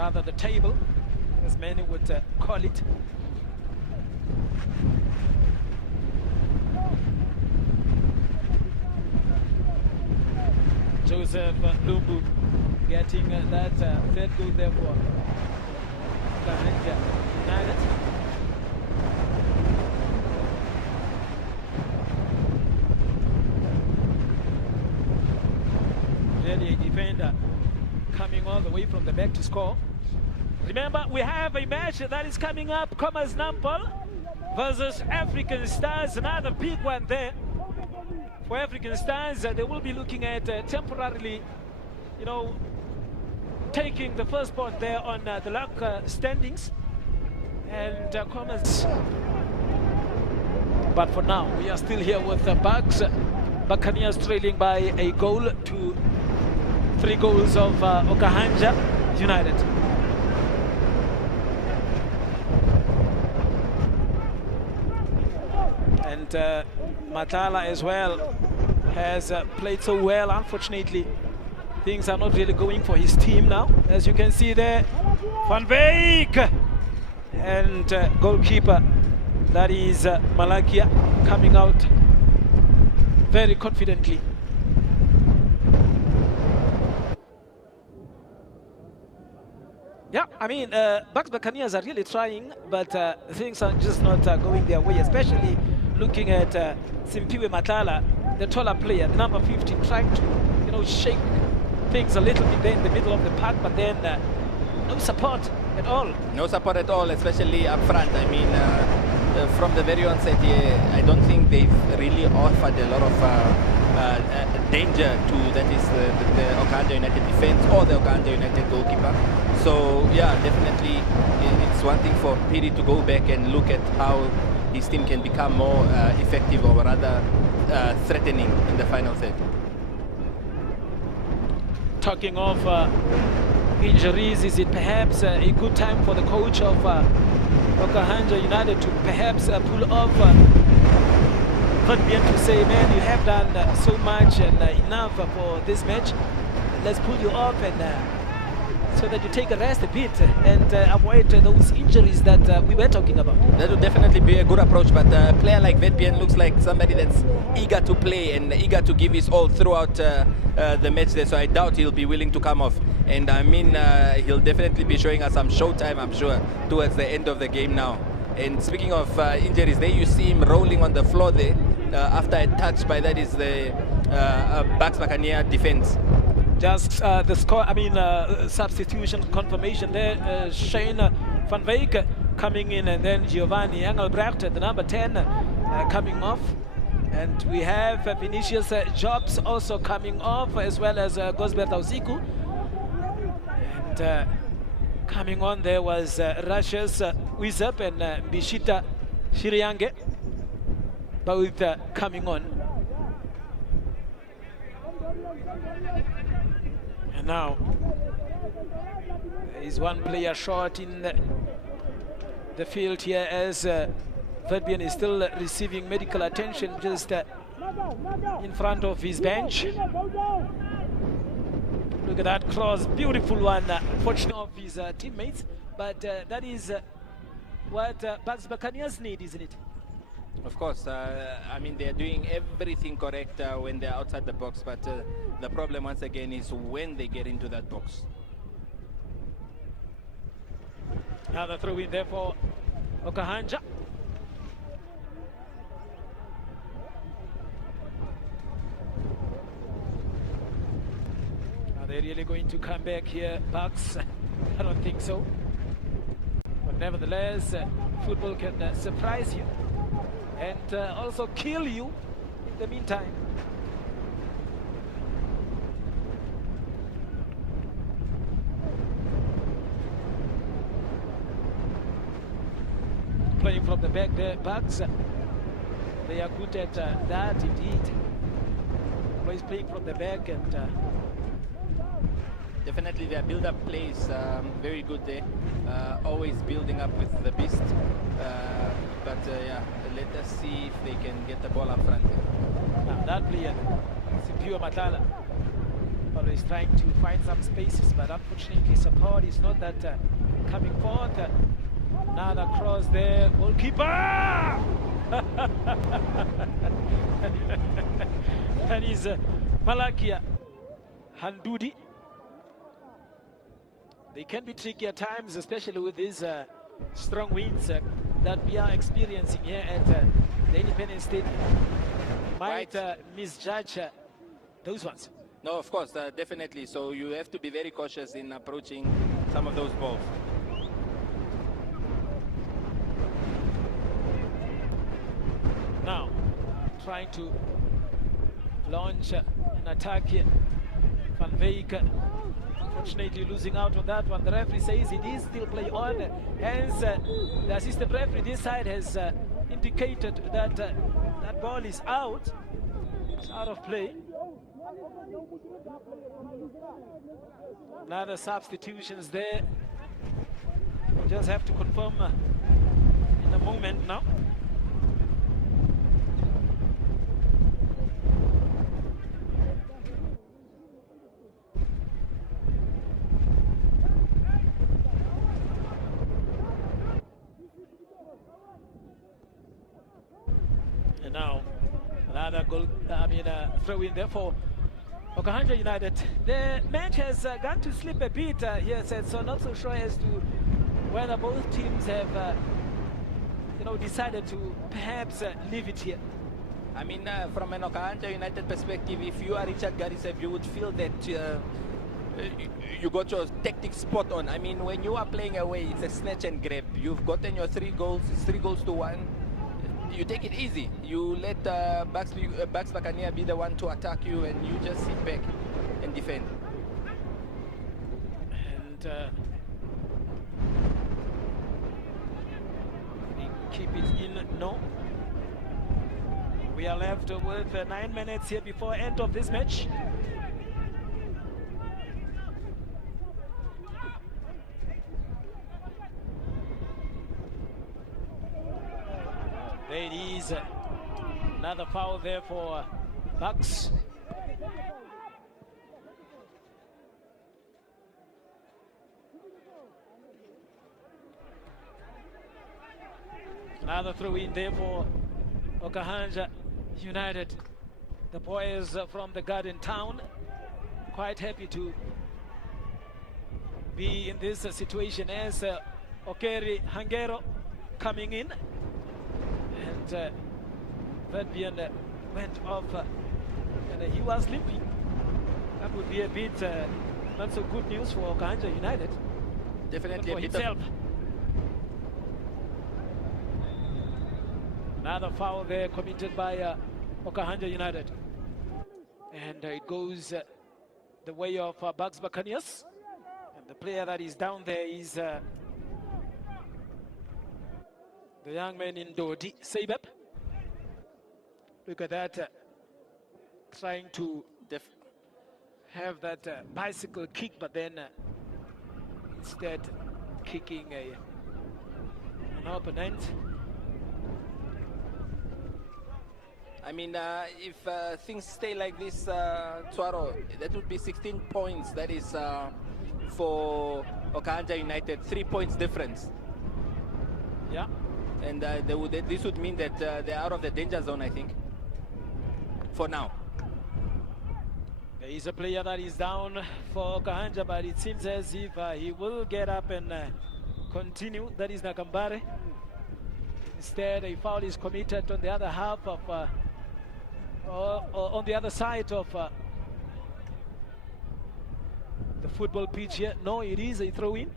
rather the table, as many would call it. Joseph Lumbu getting that third goal there for Okahandja United. Really a defender coming all the way from the back to score. Remember, we have a match that is coming up, Commerce Nampol versus African Stars, another big one there. For African Stars, they will be looking at temporarily, you know, taking the first spot there on the luck standings. And Commerce. But for now, we are still here with the Bucks. Buccaneers trailing by a goal to 3 goals of Okahandja United. And Matala as well has played so well. Unfortunately, things are not really going for his team now. As you can see there, Van Wyk and goalkeeper, that is Malakia, coming out very confidently. Yeah, I mean, Buccaneers are really trying, but things are just not going their way, especially looking at Simpiwe Matala, the taller player, the number 15, trying to, you know, shake things a little bit there in the middle of the park, but then no support at all. No support at all, especially up front. I mean, from the very onset here, I don't think they've really offered a lot of danger to, that is, the Okahandja United defense or the Okahandja United goalkeeper. So, yeah, definitely it's one thing for Piri to go back and look at how his team can become more effective, or rather threatening in the final third. Talking of injuries, is it perhaps a good time for the coach of Okahandja United to perhaps pull off Windhoek to say, man, you have done so much and enough for this match, let's pull you off, and so that you take a rest a bit and avoid those injuries that we were talking about? That would definitely be a good approach, but a player like Windhoek looks like somebody that's eager to play and eager to give his all throughout the match there, so I doubt he'll be willing to come off. And I mean, he'll definitely be showing us some showtime, I'm sure, towards the end of the game now. And speaking of injuries, there you see him rolling on the floor there after a touch by, that is, the Bucks Buccaneer defense. Just the score, I mean, substitution confirmation there. Shane Van Wyk coming in, and then Giovanni Engelbrecht, the number 10, coming off. And we have Vinicius Jobs also coming off, as well as Gosbert Auziku. And coming on there was Russia's Wizap and Bishita Shiriange, both coming on. And now there is one player short in the field here, as Windhoek is still receiving medical attention just in front of his bench. Look at that cross, beautiful one, unfortunately of his teammates, but that is what Buccaneers need, isn't it? Of course, I mean, they're doing everything correct when they're outside the box, but the problem once again is when they get into that box. Another throw in there for Okahandja. Are they really going to come back here, Bucks? I don't think so. But nevertheless, football can surprise you and also kill you in the meantime. Playing from the back there, Bucks. They are good at that indeed. Always playing from the back, and definitely their build-up plays very good there. Always building up with the beast. But yeah, let us see if they can get the ball up front there. Now that player, Simpiwe Matala, Always trying to find some spaces, but unfortunately support is not that coming forward. Another cross there, goalkeeper! That is Malakia Handudi. They can be tricky at times, especially with these strong winds that we are experiencing here at the Independence Stadium. Might misjudge those ones. No, of course, definitely. So you have to be very cautious in approaching some of those balls. Now, trying to launch an attack here. Van Veek, unfortunately losing out on that one. The referee says it is still play on. Hence, the assistant referee this side has indicated that that ball is out. It's out of play. Another substitutions there. We'll just have to confirm in a moment now. And now another goal, throw in there for Okahandja United. The match has gone to slip a bit here, so I'm not so sure as to whether both teams have, decided to perhaps leave it here. I mean, from an Okahandja United perspective, if you are Richard Garisev, you would feel that you got your tactics spot on. I mean, when you are playing away, it's a snatch and grab. You've gotten your 3 goals, it's 3-1. You take it easy. You let Bucks Buccaneers be the one to attack you, and you just sit back and defend. And they keep it in. No. We are left with 9 minutes here before end of this match. There it is. Another foul there for Bucks. Another throw in there for Okahandja United. The boys from the Garden Town quite happy to be in this situation as Okeri Hangero coming in. And Fabian went off and he was limping. That would be a bit not so good news for Okahandja United. Definitely for a bit himself. Another foul there committed by Okahandja United. And it goes the way of Bucks Buccaneers. And the player that is down there is the young man in Dodi, Seibep. Look at that, trying to have that bicycle kick, but then instead kicking an opponent. I mean, if things stay like this, Tuaro, that would be 16 points. That is for Okahandja United, 3 points difference. Yeah. And this would mean that they're out of the danger zone, I think, for now. There is a player that is down for Okahandja, but it seems as if he will get up and continue. That is Nakambare. Instead, a foul is committed on the other half of, on the other side of the football pitch here. No, it is a throw-in.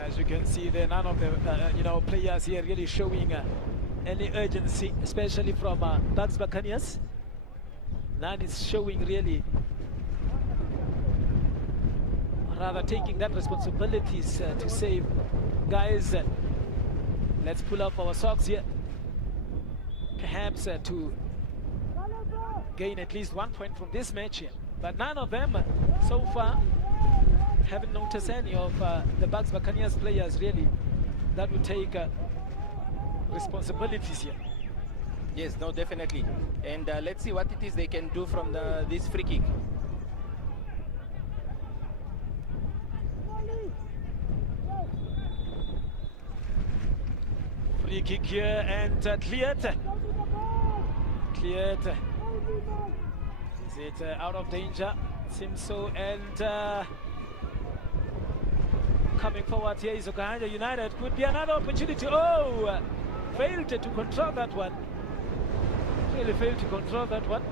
As you can see there, none of the players here really showing any urgency, especially from Bucks Buccaneers. None is showing really, rather taking that responsibilities to say, guys, let's pull up our socks here. Perhaps to gain at least 1 point from this match here. But none of them So far, haven't noticed any of the Buccaneers players really that would take responsibilities here. Yes, no, definitely. And let's see what it is they can do from this free kick. Free kick here and cleared. Cleared. Is it out of danger? Seems so. And coming forward here is Okahandja United. Could be another opportunity. Oh, failed to control that one. Really failed to control that one.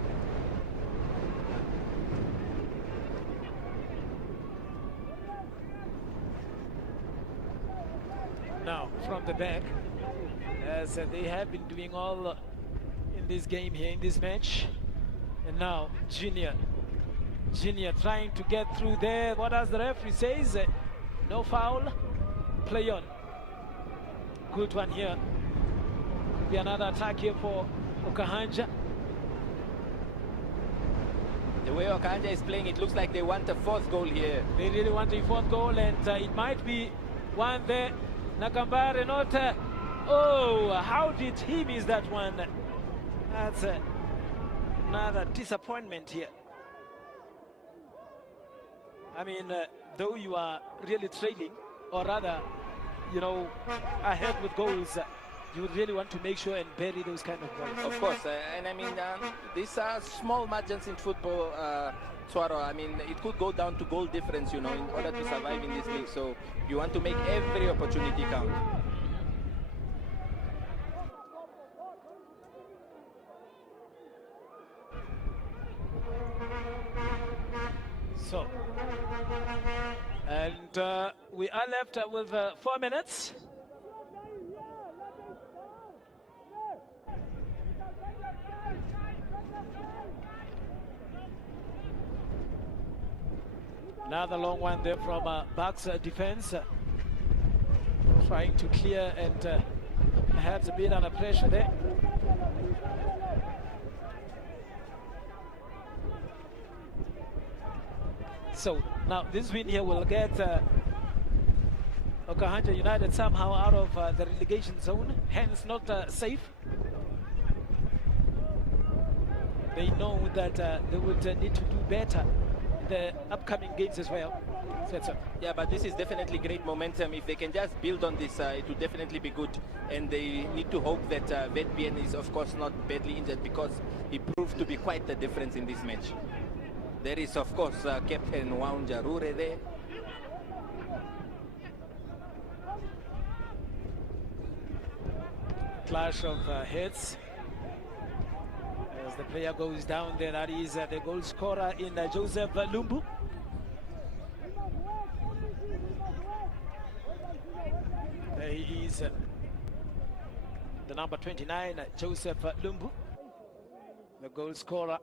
Now from the back, as they have been doing all in this game here, in this match. And now Junior trying to get through there. What does the referee says? No foul, play on. Good one here. Could be another attack here for Okahandja. The way Okahandja is playing, it looks like they want a fourth goal here. They really want a fourth goal, and it might be one there. Nakambare not. Oh, how did he miss that one? That's another disappointment here. I mean, though you are really trailing, or rather, you know, ahead with goals, you would really want to make sure and bury those kind of goals. Of course, and I mean, these are small margins in football, Tswaro. I mean, it could go down to goal difference, you know, in order to survive in this league. So you want to make every opportunity count. So, and we are left with 4 minutes. Another long one there from Bucks defense, trying to clear and perhaps a bit under pressure there. So now this win here will get Okahandja United somehow out of the relegation zone, hence not safe. They know that they would need to do better in the upcoming games as well. Yeah, but this is definitely great momentum. If they can just build on this, it would definitely be good. And they need to hope that Vetbien is, of course, not badly injured, because he proved to be quite the difference in this match. There is, of course, Captain Wanja Rure there. Clash of heads. As the player goes down there, that is the goal scorer in Joseph Lumbu. There he is, the number 29, Joseph Lumbu, the goal scorer.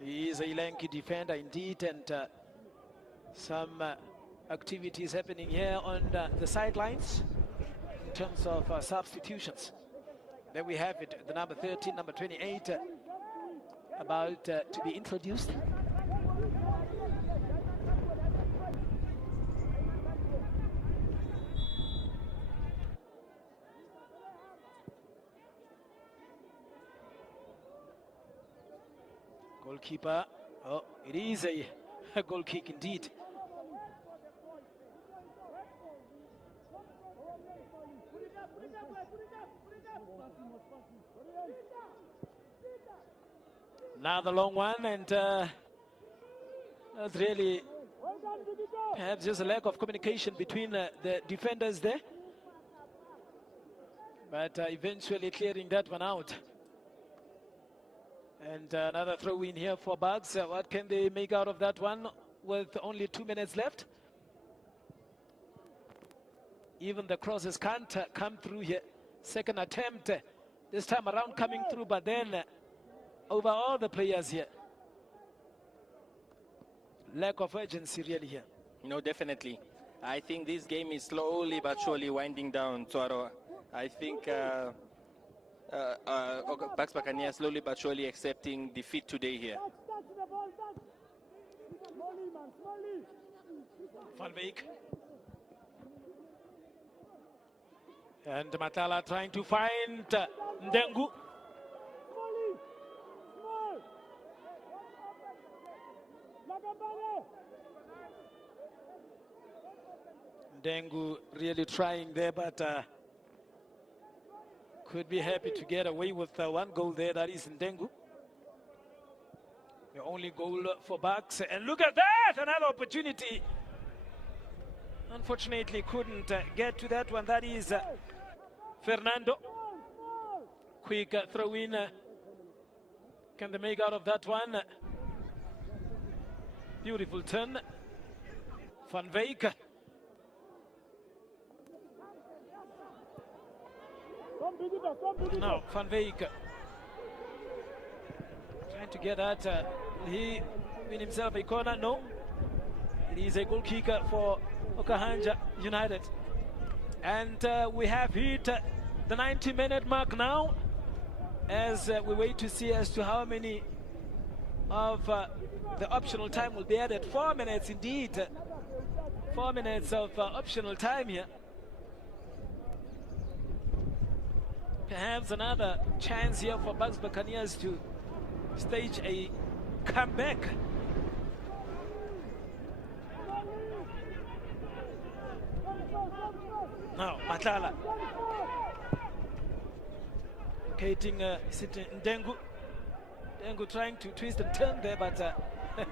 He is a lanky defender indeed, and some activities happening here on the sidelines in terms of substitutions. There we have it, the number 13, number 28, about to be introduced. Goalkeeper, oh, it is a goal kick indeed. Now the long one, and that's really perhaps just a lack of communication between the defenders there. But eventually clearing that one out. And another throw in here for Bugs. What can they make out of that one with only 2 minutes left? Even the crosses can't come through here. Second attempt this time around coming through, but then over all the players here. Lack of urgency really here. No, definitely. I think this game is slowly but surely winding down, Tswaro. I think Bucks Buccaneers slowly but surely accepting defeat today here. Van Beek. And Matala trying to find Ndengu. Ndengu really trying there, but could be happy to get away with one goal there. That is Ndengu. The only goal for Bucks. And look at that! Another opportunity. Unfortunately, couldn't get to that one. That is Fernando. Quick throw in. Can they make out of that one? Beautiful turn. Van Beek. No, Van Beek trying to get at. He win himself a corner. No, it is a goal kicker for Okahandja United. And we have hit the 90-minute mark now, as we wait to see as to how many of the optional time will be added. 4 minutes indeed. 4 minutes of optional time here. Perhaps another chance here for Bucks Buccaneers to stage a comeback. Now, Matala. Locating Ndengu. Ndengu trying to twist and turn there, but it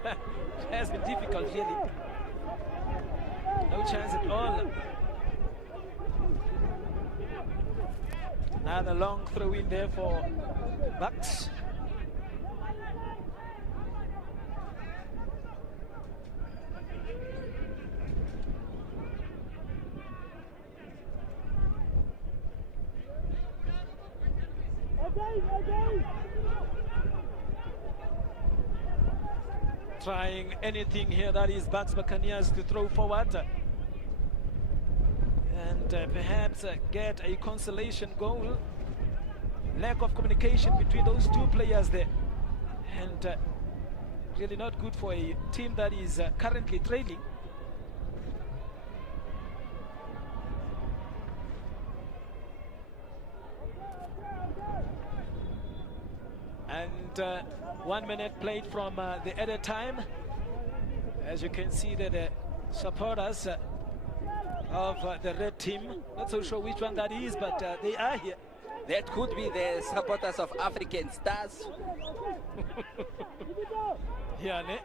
has been difficult, really. No chance at all. Another long throw in there for Bucks. Trying anything here, that is Bucks Buccaneers, to throw forward and perhaps get a consolation goal. Lack of communication between those two players there, and really not good for a team that is currently trailing. And 1 minute played from the added time. As you can see, the supporters of the red team, not so sure which one that is, but they are here. That could be the supporters of African Stars. Yeah, ne?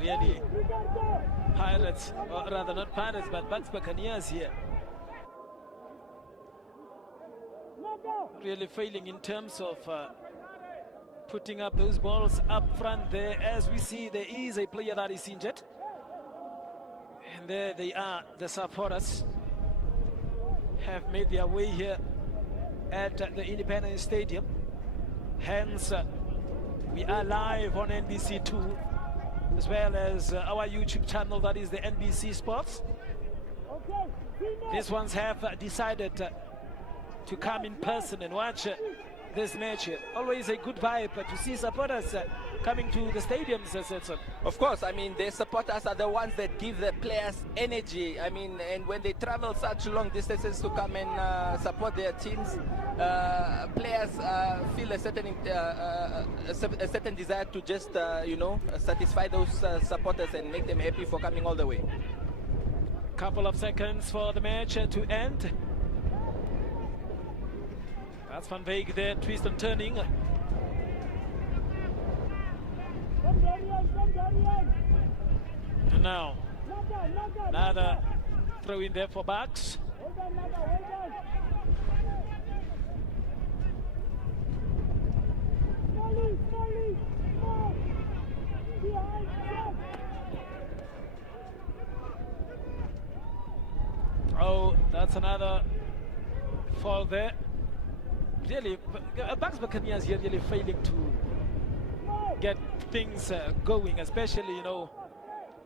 Really, Pirates, or rather not Pirates, but Bucks Buccaneers here. Really failing in terms of putting up those balls up front there. As we see, there is a player that is injured. And there they are, the supporters have made their way here at the Independence Stadium. Hence, we are live on NBC2, as well as our YouTube channel, that is the NBC Sports. These ones have decided to come in person and watch this match. Always a good vibe to see supporters coming to the stadiums. Of course, I mean, the supporters are the ones that give the players energy. I mean, and when they travel such long distances to come and support their teams, players feel a certain desire to just, you know, satisfy those supporters and make them happy for coming all the way. Couple of seconds for the match to end. That's Van Beek there, twist and turning. And now, another throw in there for Bucks. Oh, that's another fall there. Really, Bucks Buccaneers here really failing to get things going, especially, you know,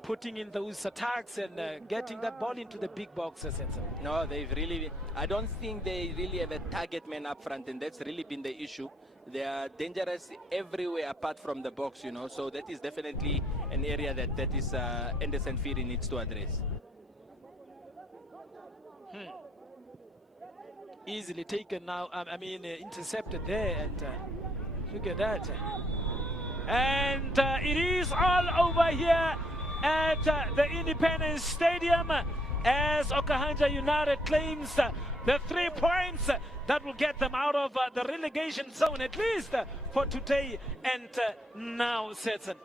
putting in those attacks and getting that ball into the big boxes. No, they've really. I don't think they really have a target man up front, and that's really been the issue. They are dangerous everywhere apart from the box, you know. So that is definitely an area that is Anderson Fury needs to address. Easily taken now. I mean, intercepted there, and look at that. And it is all over here at the Independence Stadium as Okahandja United claims the 3 points that will get them out of the relegation zone, at least for today and now, Setson.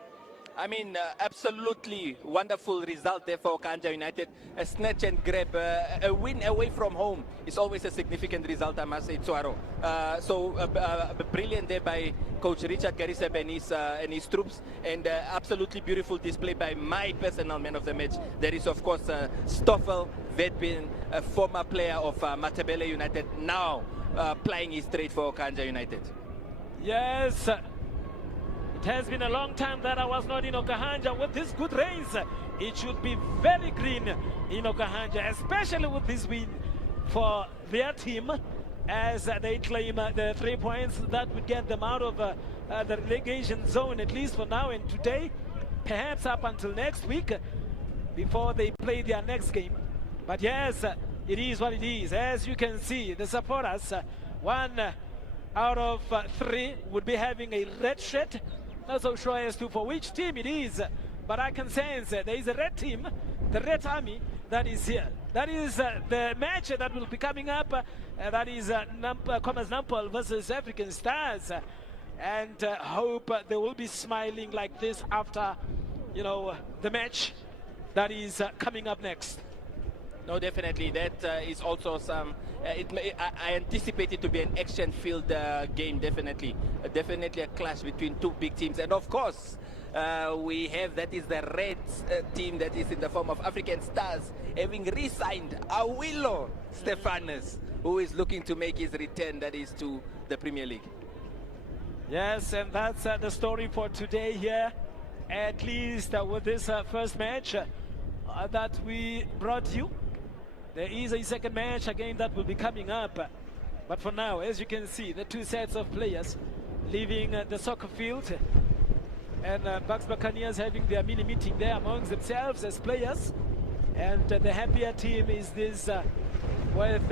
I mean, absolutely wonderful result there for Okahandja United. A snatch and grab, a win away from home is always a significant result, I must say, Tsuaro. Brilliant there by Coach Richard Gariseb and his troops, and absolutely beautiful display by my personal man of the match. There is, of course, Stoffel Vedbin, a former player of Matabele United, now plying his trade for Okahandja United. Yes. It has been a long time that I was not in Okahandja. With these good rains, it should be very green in Okahandja, especially with this win for their team, as they claim the 3 points that would get them out of the relegation zone, at least for now and today, perhaps up until next week before they play their next game. But yes, it is what it is. As you can see, the supporters, 1 out of 3 would be having a red shirt. Not so sure as to for which team it is, but I can sense there is a red team, the Red Army, that is here. That is the match that will be coming up. That is Commerce Nampol versus African Stars, and hope they will be smiling like this after, you know, the match that is coming up next. No, definitely. That is also some. I anticipate it to be an action-filled game. Definitely a clash between two big teams, and of course, we have that is the red team that is in the form of African Stars, having re-signed Awilo Stefanus, who is looking to make his return. That is to the Premier League. Yes, and that's the story for today here, at least with this first match that we brought you. There is a second match, a game that will be coming up. But for now, as you can see, the two sets of players leaving the soccer field, and Buccaneers having their mini meeting there amongst themselves as players. And the happier team is this with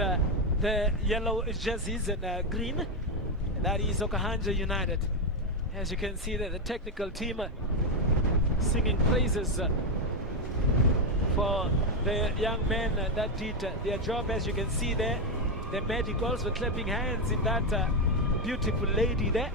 the yellow jerseys and green. That is Okahandja United. As you can see there, the technical team singing praises for the young men that did their job. As you can see there, the medicals were clapping hands in that beautiful lady there.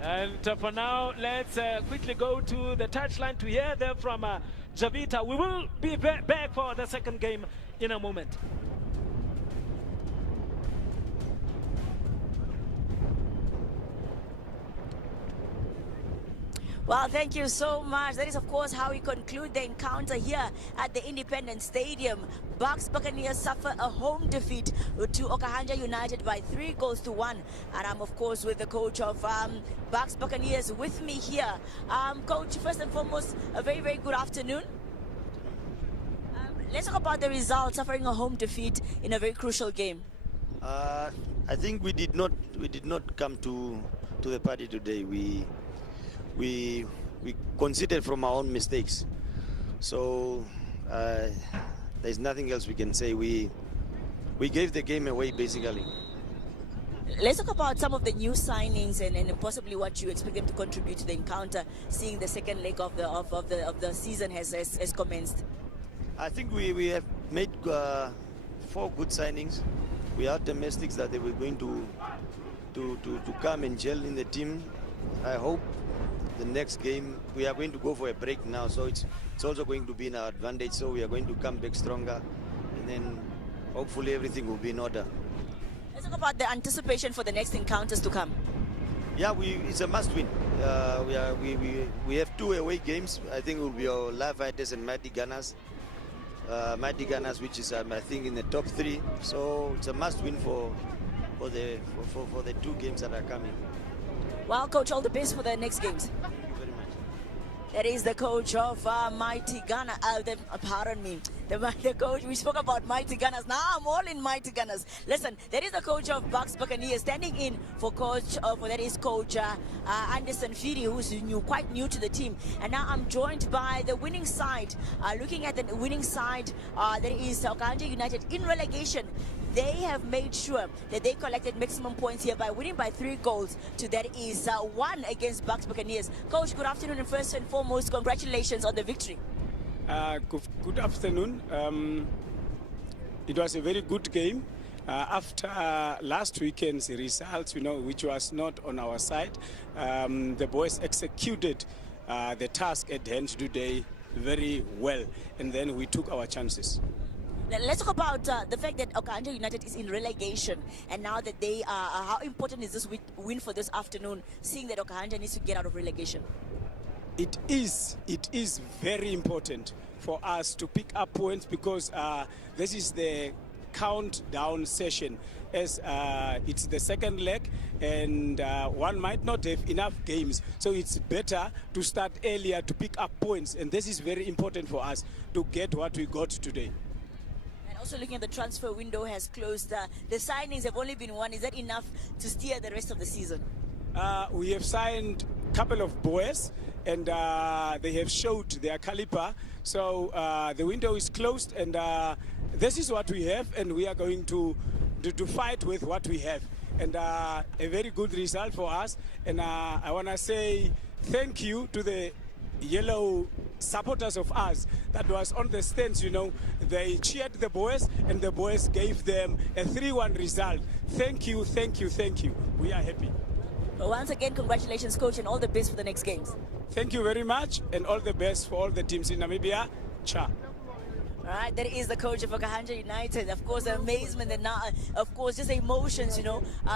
And for now, let's quickly go to the touchline to hear them from Javita. We will be back for the second game in a moment. Well, thank you so much. That is, of course, how we conclude the encounter here at the Independence Stadium. Buccaneers suffer a home defeat to Okahandja United by 3-1. And I'm, of course, with the coach of Buccaneers with me here. Coach, first and foremost, a very, very good afternoon. Let's talk about the result, suffering a home defeat in a very crucial game. I think we did not come to the party today. We conceded from our own mistakes, so there's nothing else we can say. We gave the game away basically. Let's talk about some of the new signings and possibly what you expect them to contribute to the encounter, seeing the second leg of the season has commenced. I think we have made 4 good signings. We are domestics that they were going to come and gel in the team. I hope the next game we are going to go for a break now, so it's also going to be in our advantage. So we are going to come back stronger, and then hopefully everything will be in order. Let's talk about the anticipation for the next encounters to come. Yeah, it's a must-win. We have 2 away games. I think it will be our Live Fighters and Mighty Gunners. Mighty Gunners, which is I think in the top 3. So it's a must-win for the 2 games that are coming. Well, coach, all the best for the next games. Thank you very much. That is the coach of Mighty Ghana. Pardon me. The coach, we spoke about Mighty Gunners. Now I'm all in Mighty Gunners. Listen, that is the coach of Buccaneers standing in for coach, that is coach Anderson Firi, who's quite new to the team. And now I'm joined by the winning side. Looking at the winning side, there is Okahandja United in relegation. They have made sure that they collected maximum points here by winning by 3 goals to that is 1 against Buccaneers. Coach, good afternoon, and first and foremost, congratulations on the victory. Good afternoon. It was a very good game. After last weekend's results, which was not on our side, the boys executed the task at hand today very well, and then we took our chances. Let's talk about the fact that Okahandja United is in relegation, and now that they are, how important is this win for this afternoon, seeing that Okahandja needs to get out of relegation? It is very important for us to pick up points because this is the countdown session, as it's the second leg, and one might not have enough games, so it's better to start earlier to pick up points, and this is very important for us to get what we got today. Also looking at the transfer window has closed. The signings have only been 1. Is that enough to steer the rest of the season? We have signed a couple of boys, and they have showed their caliber. So the window is closed, and this is what we have, and we are going to fight with what we have. And a very good result for us. And I want to say thank you to the yellow supporters of us that was on the stands. They cheered the boys, and the boys gave them a 3-1 result. Thank you. We are happy. Well, once again, congratulations, coach, and all the best for the next games. Thank you very much, and all the best for all the teams in Namibia. Cha. All right, that is the coach of Okahandja United. Of course, the amazement and now, of course, just the emotions,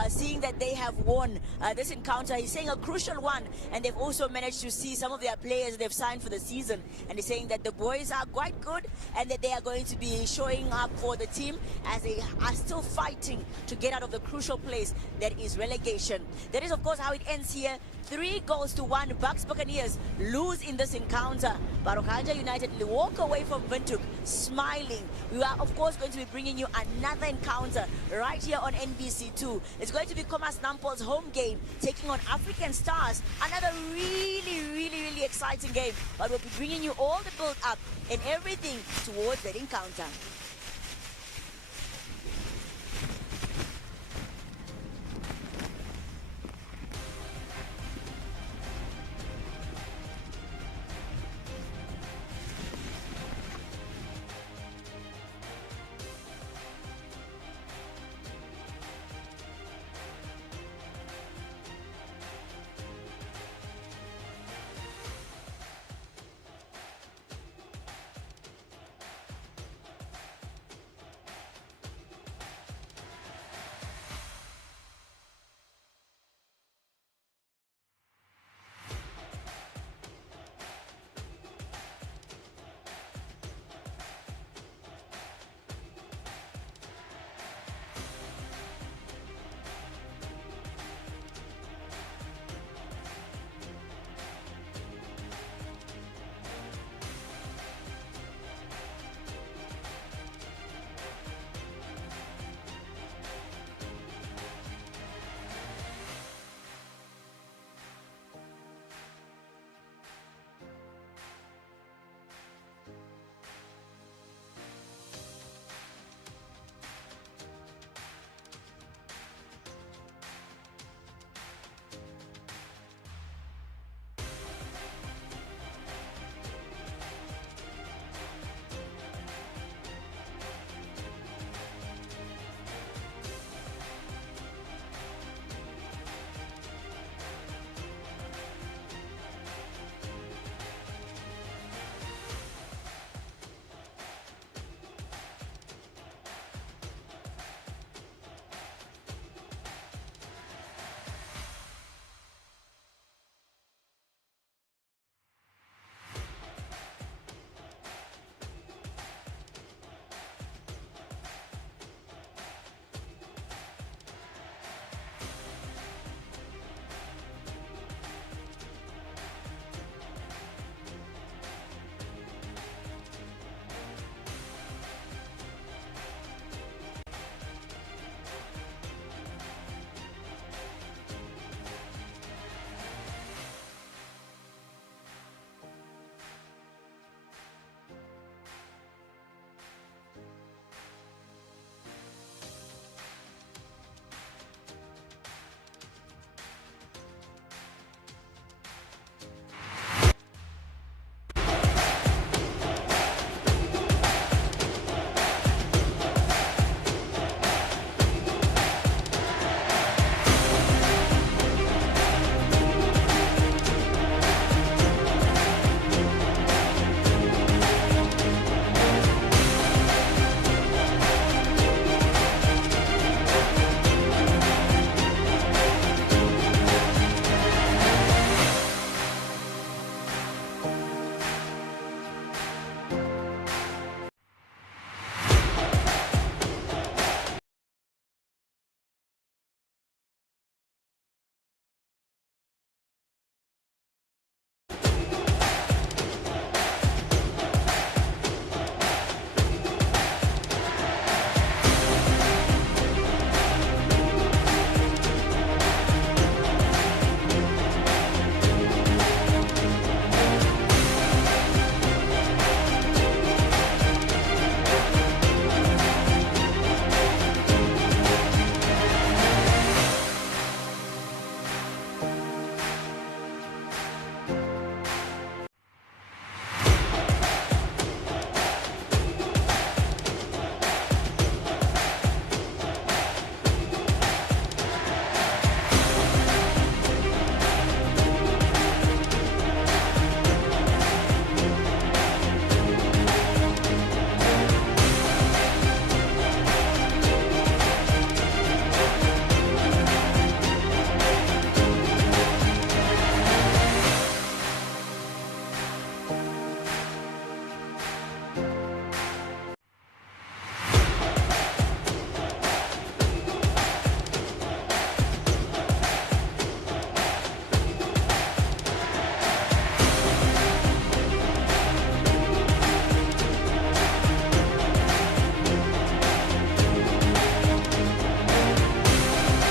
seeing that they have won this encounter. He's saying a crucial one, and they've also managed to see some of their players they've signed for the season. And he's saying that the boys are quite good and that they are going to be showing up for the team as they are still fighting to get out of the crucial place that is relegation. That is, of course, how it ends here. 3-1. Buccaneers lose in this encounter, but Okahandja United walk away from Windhoek smiling. We are, of course, going to be bringing you another encounter right here on NBC2. It's going to be Thomas Nampol's home game taking on African Stars. Another really exciting game, but we'll be bringing you all the build-up and everything towards that encounter.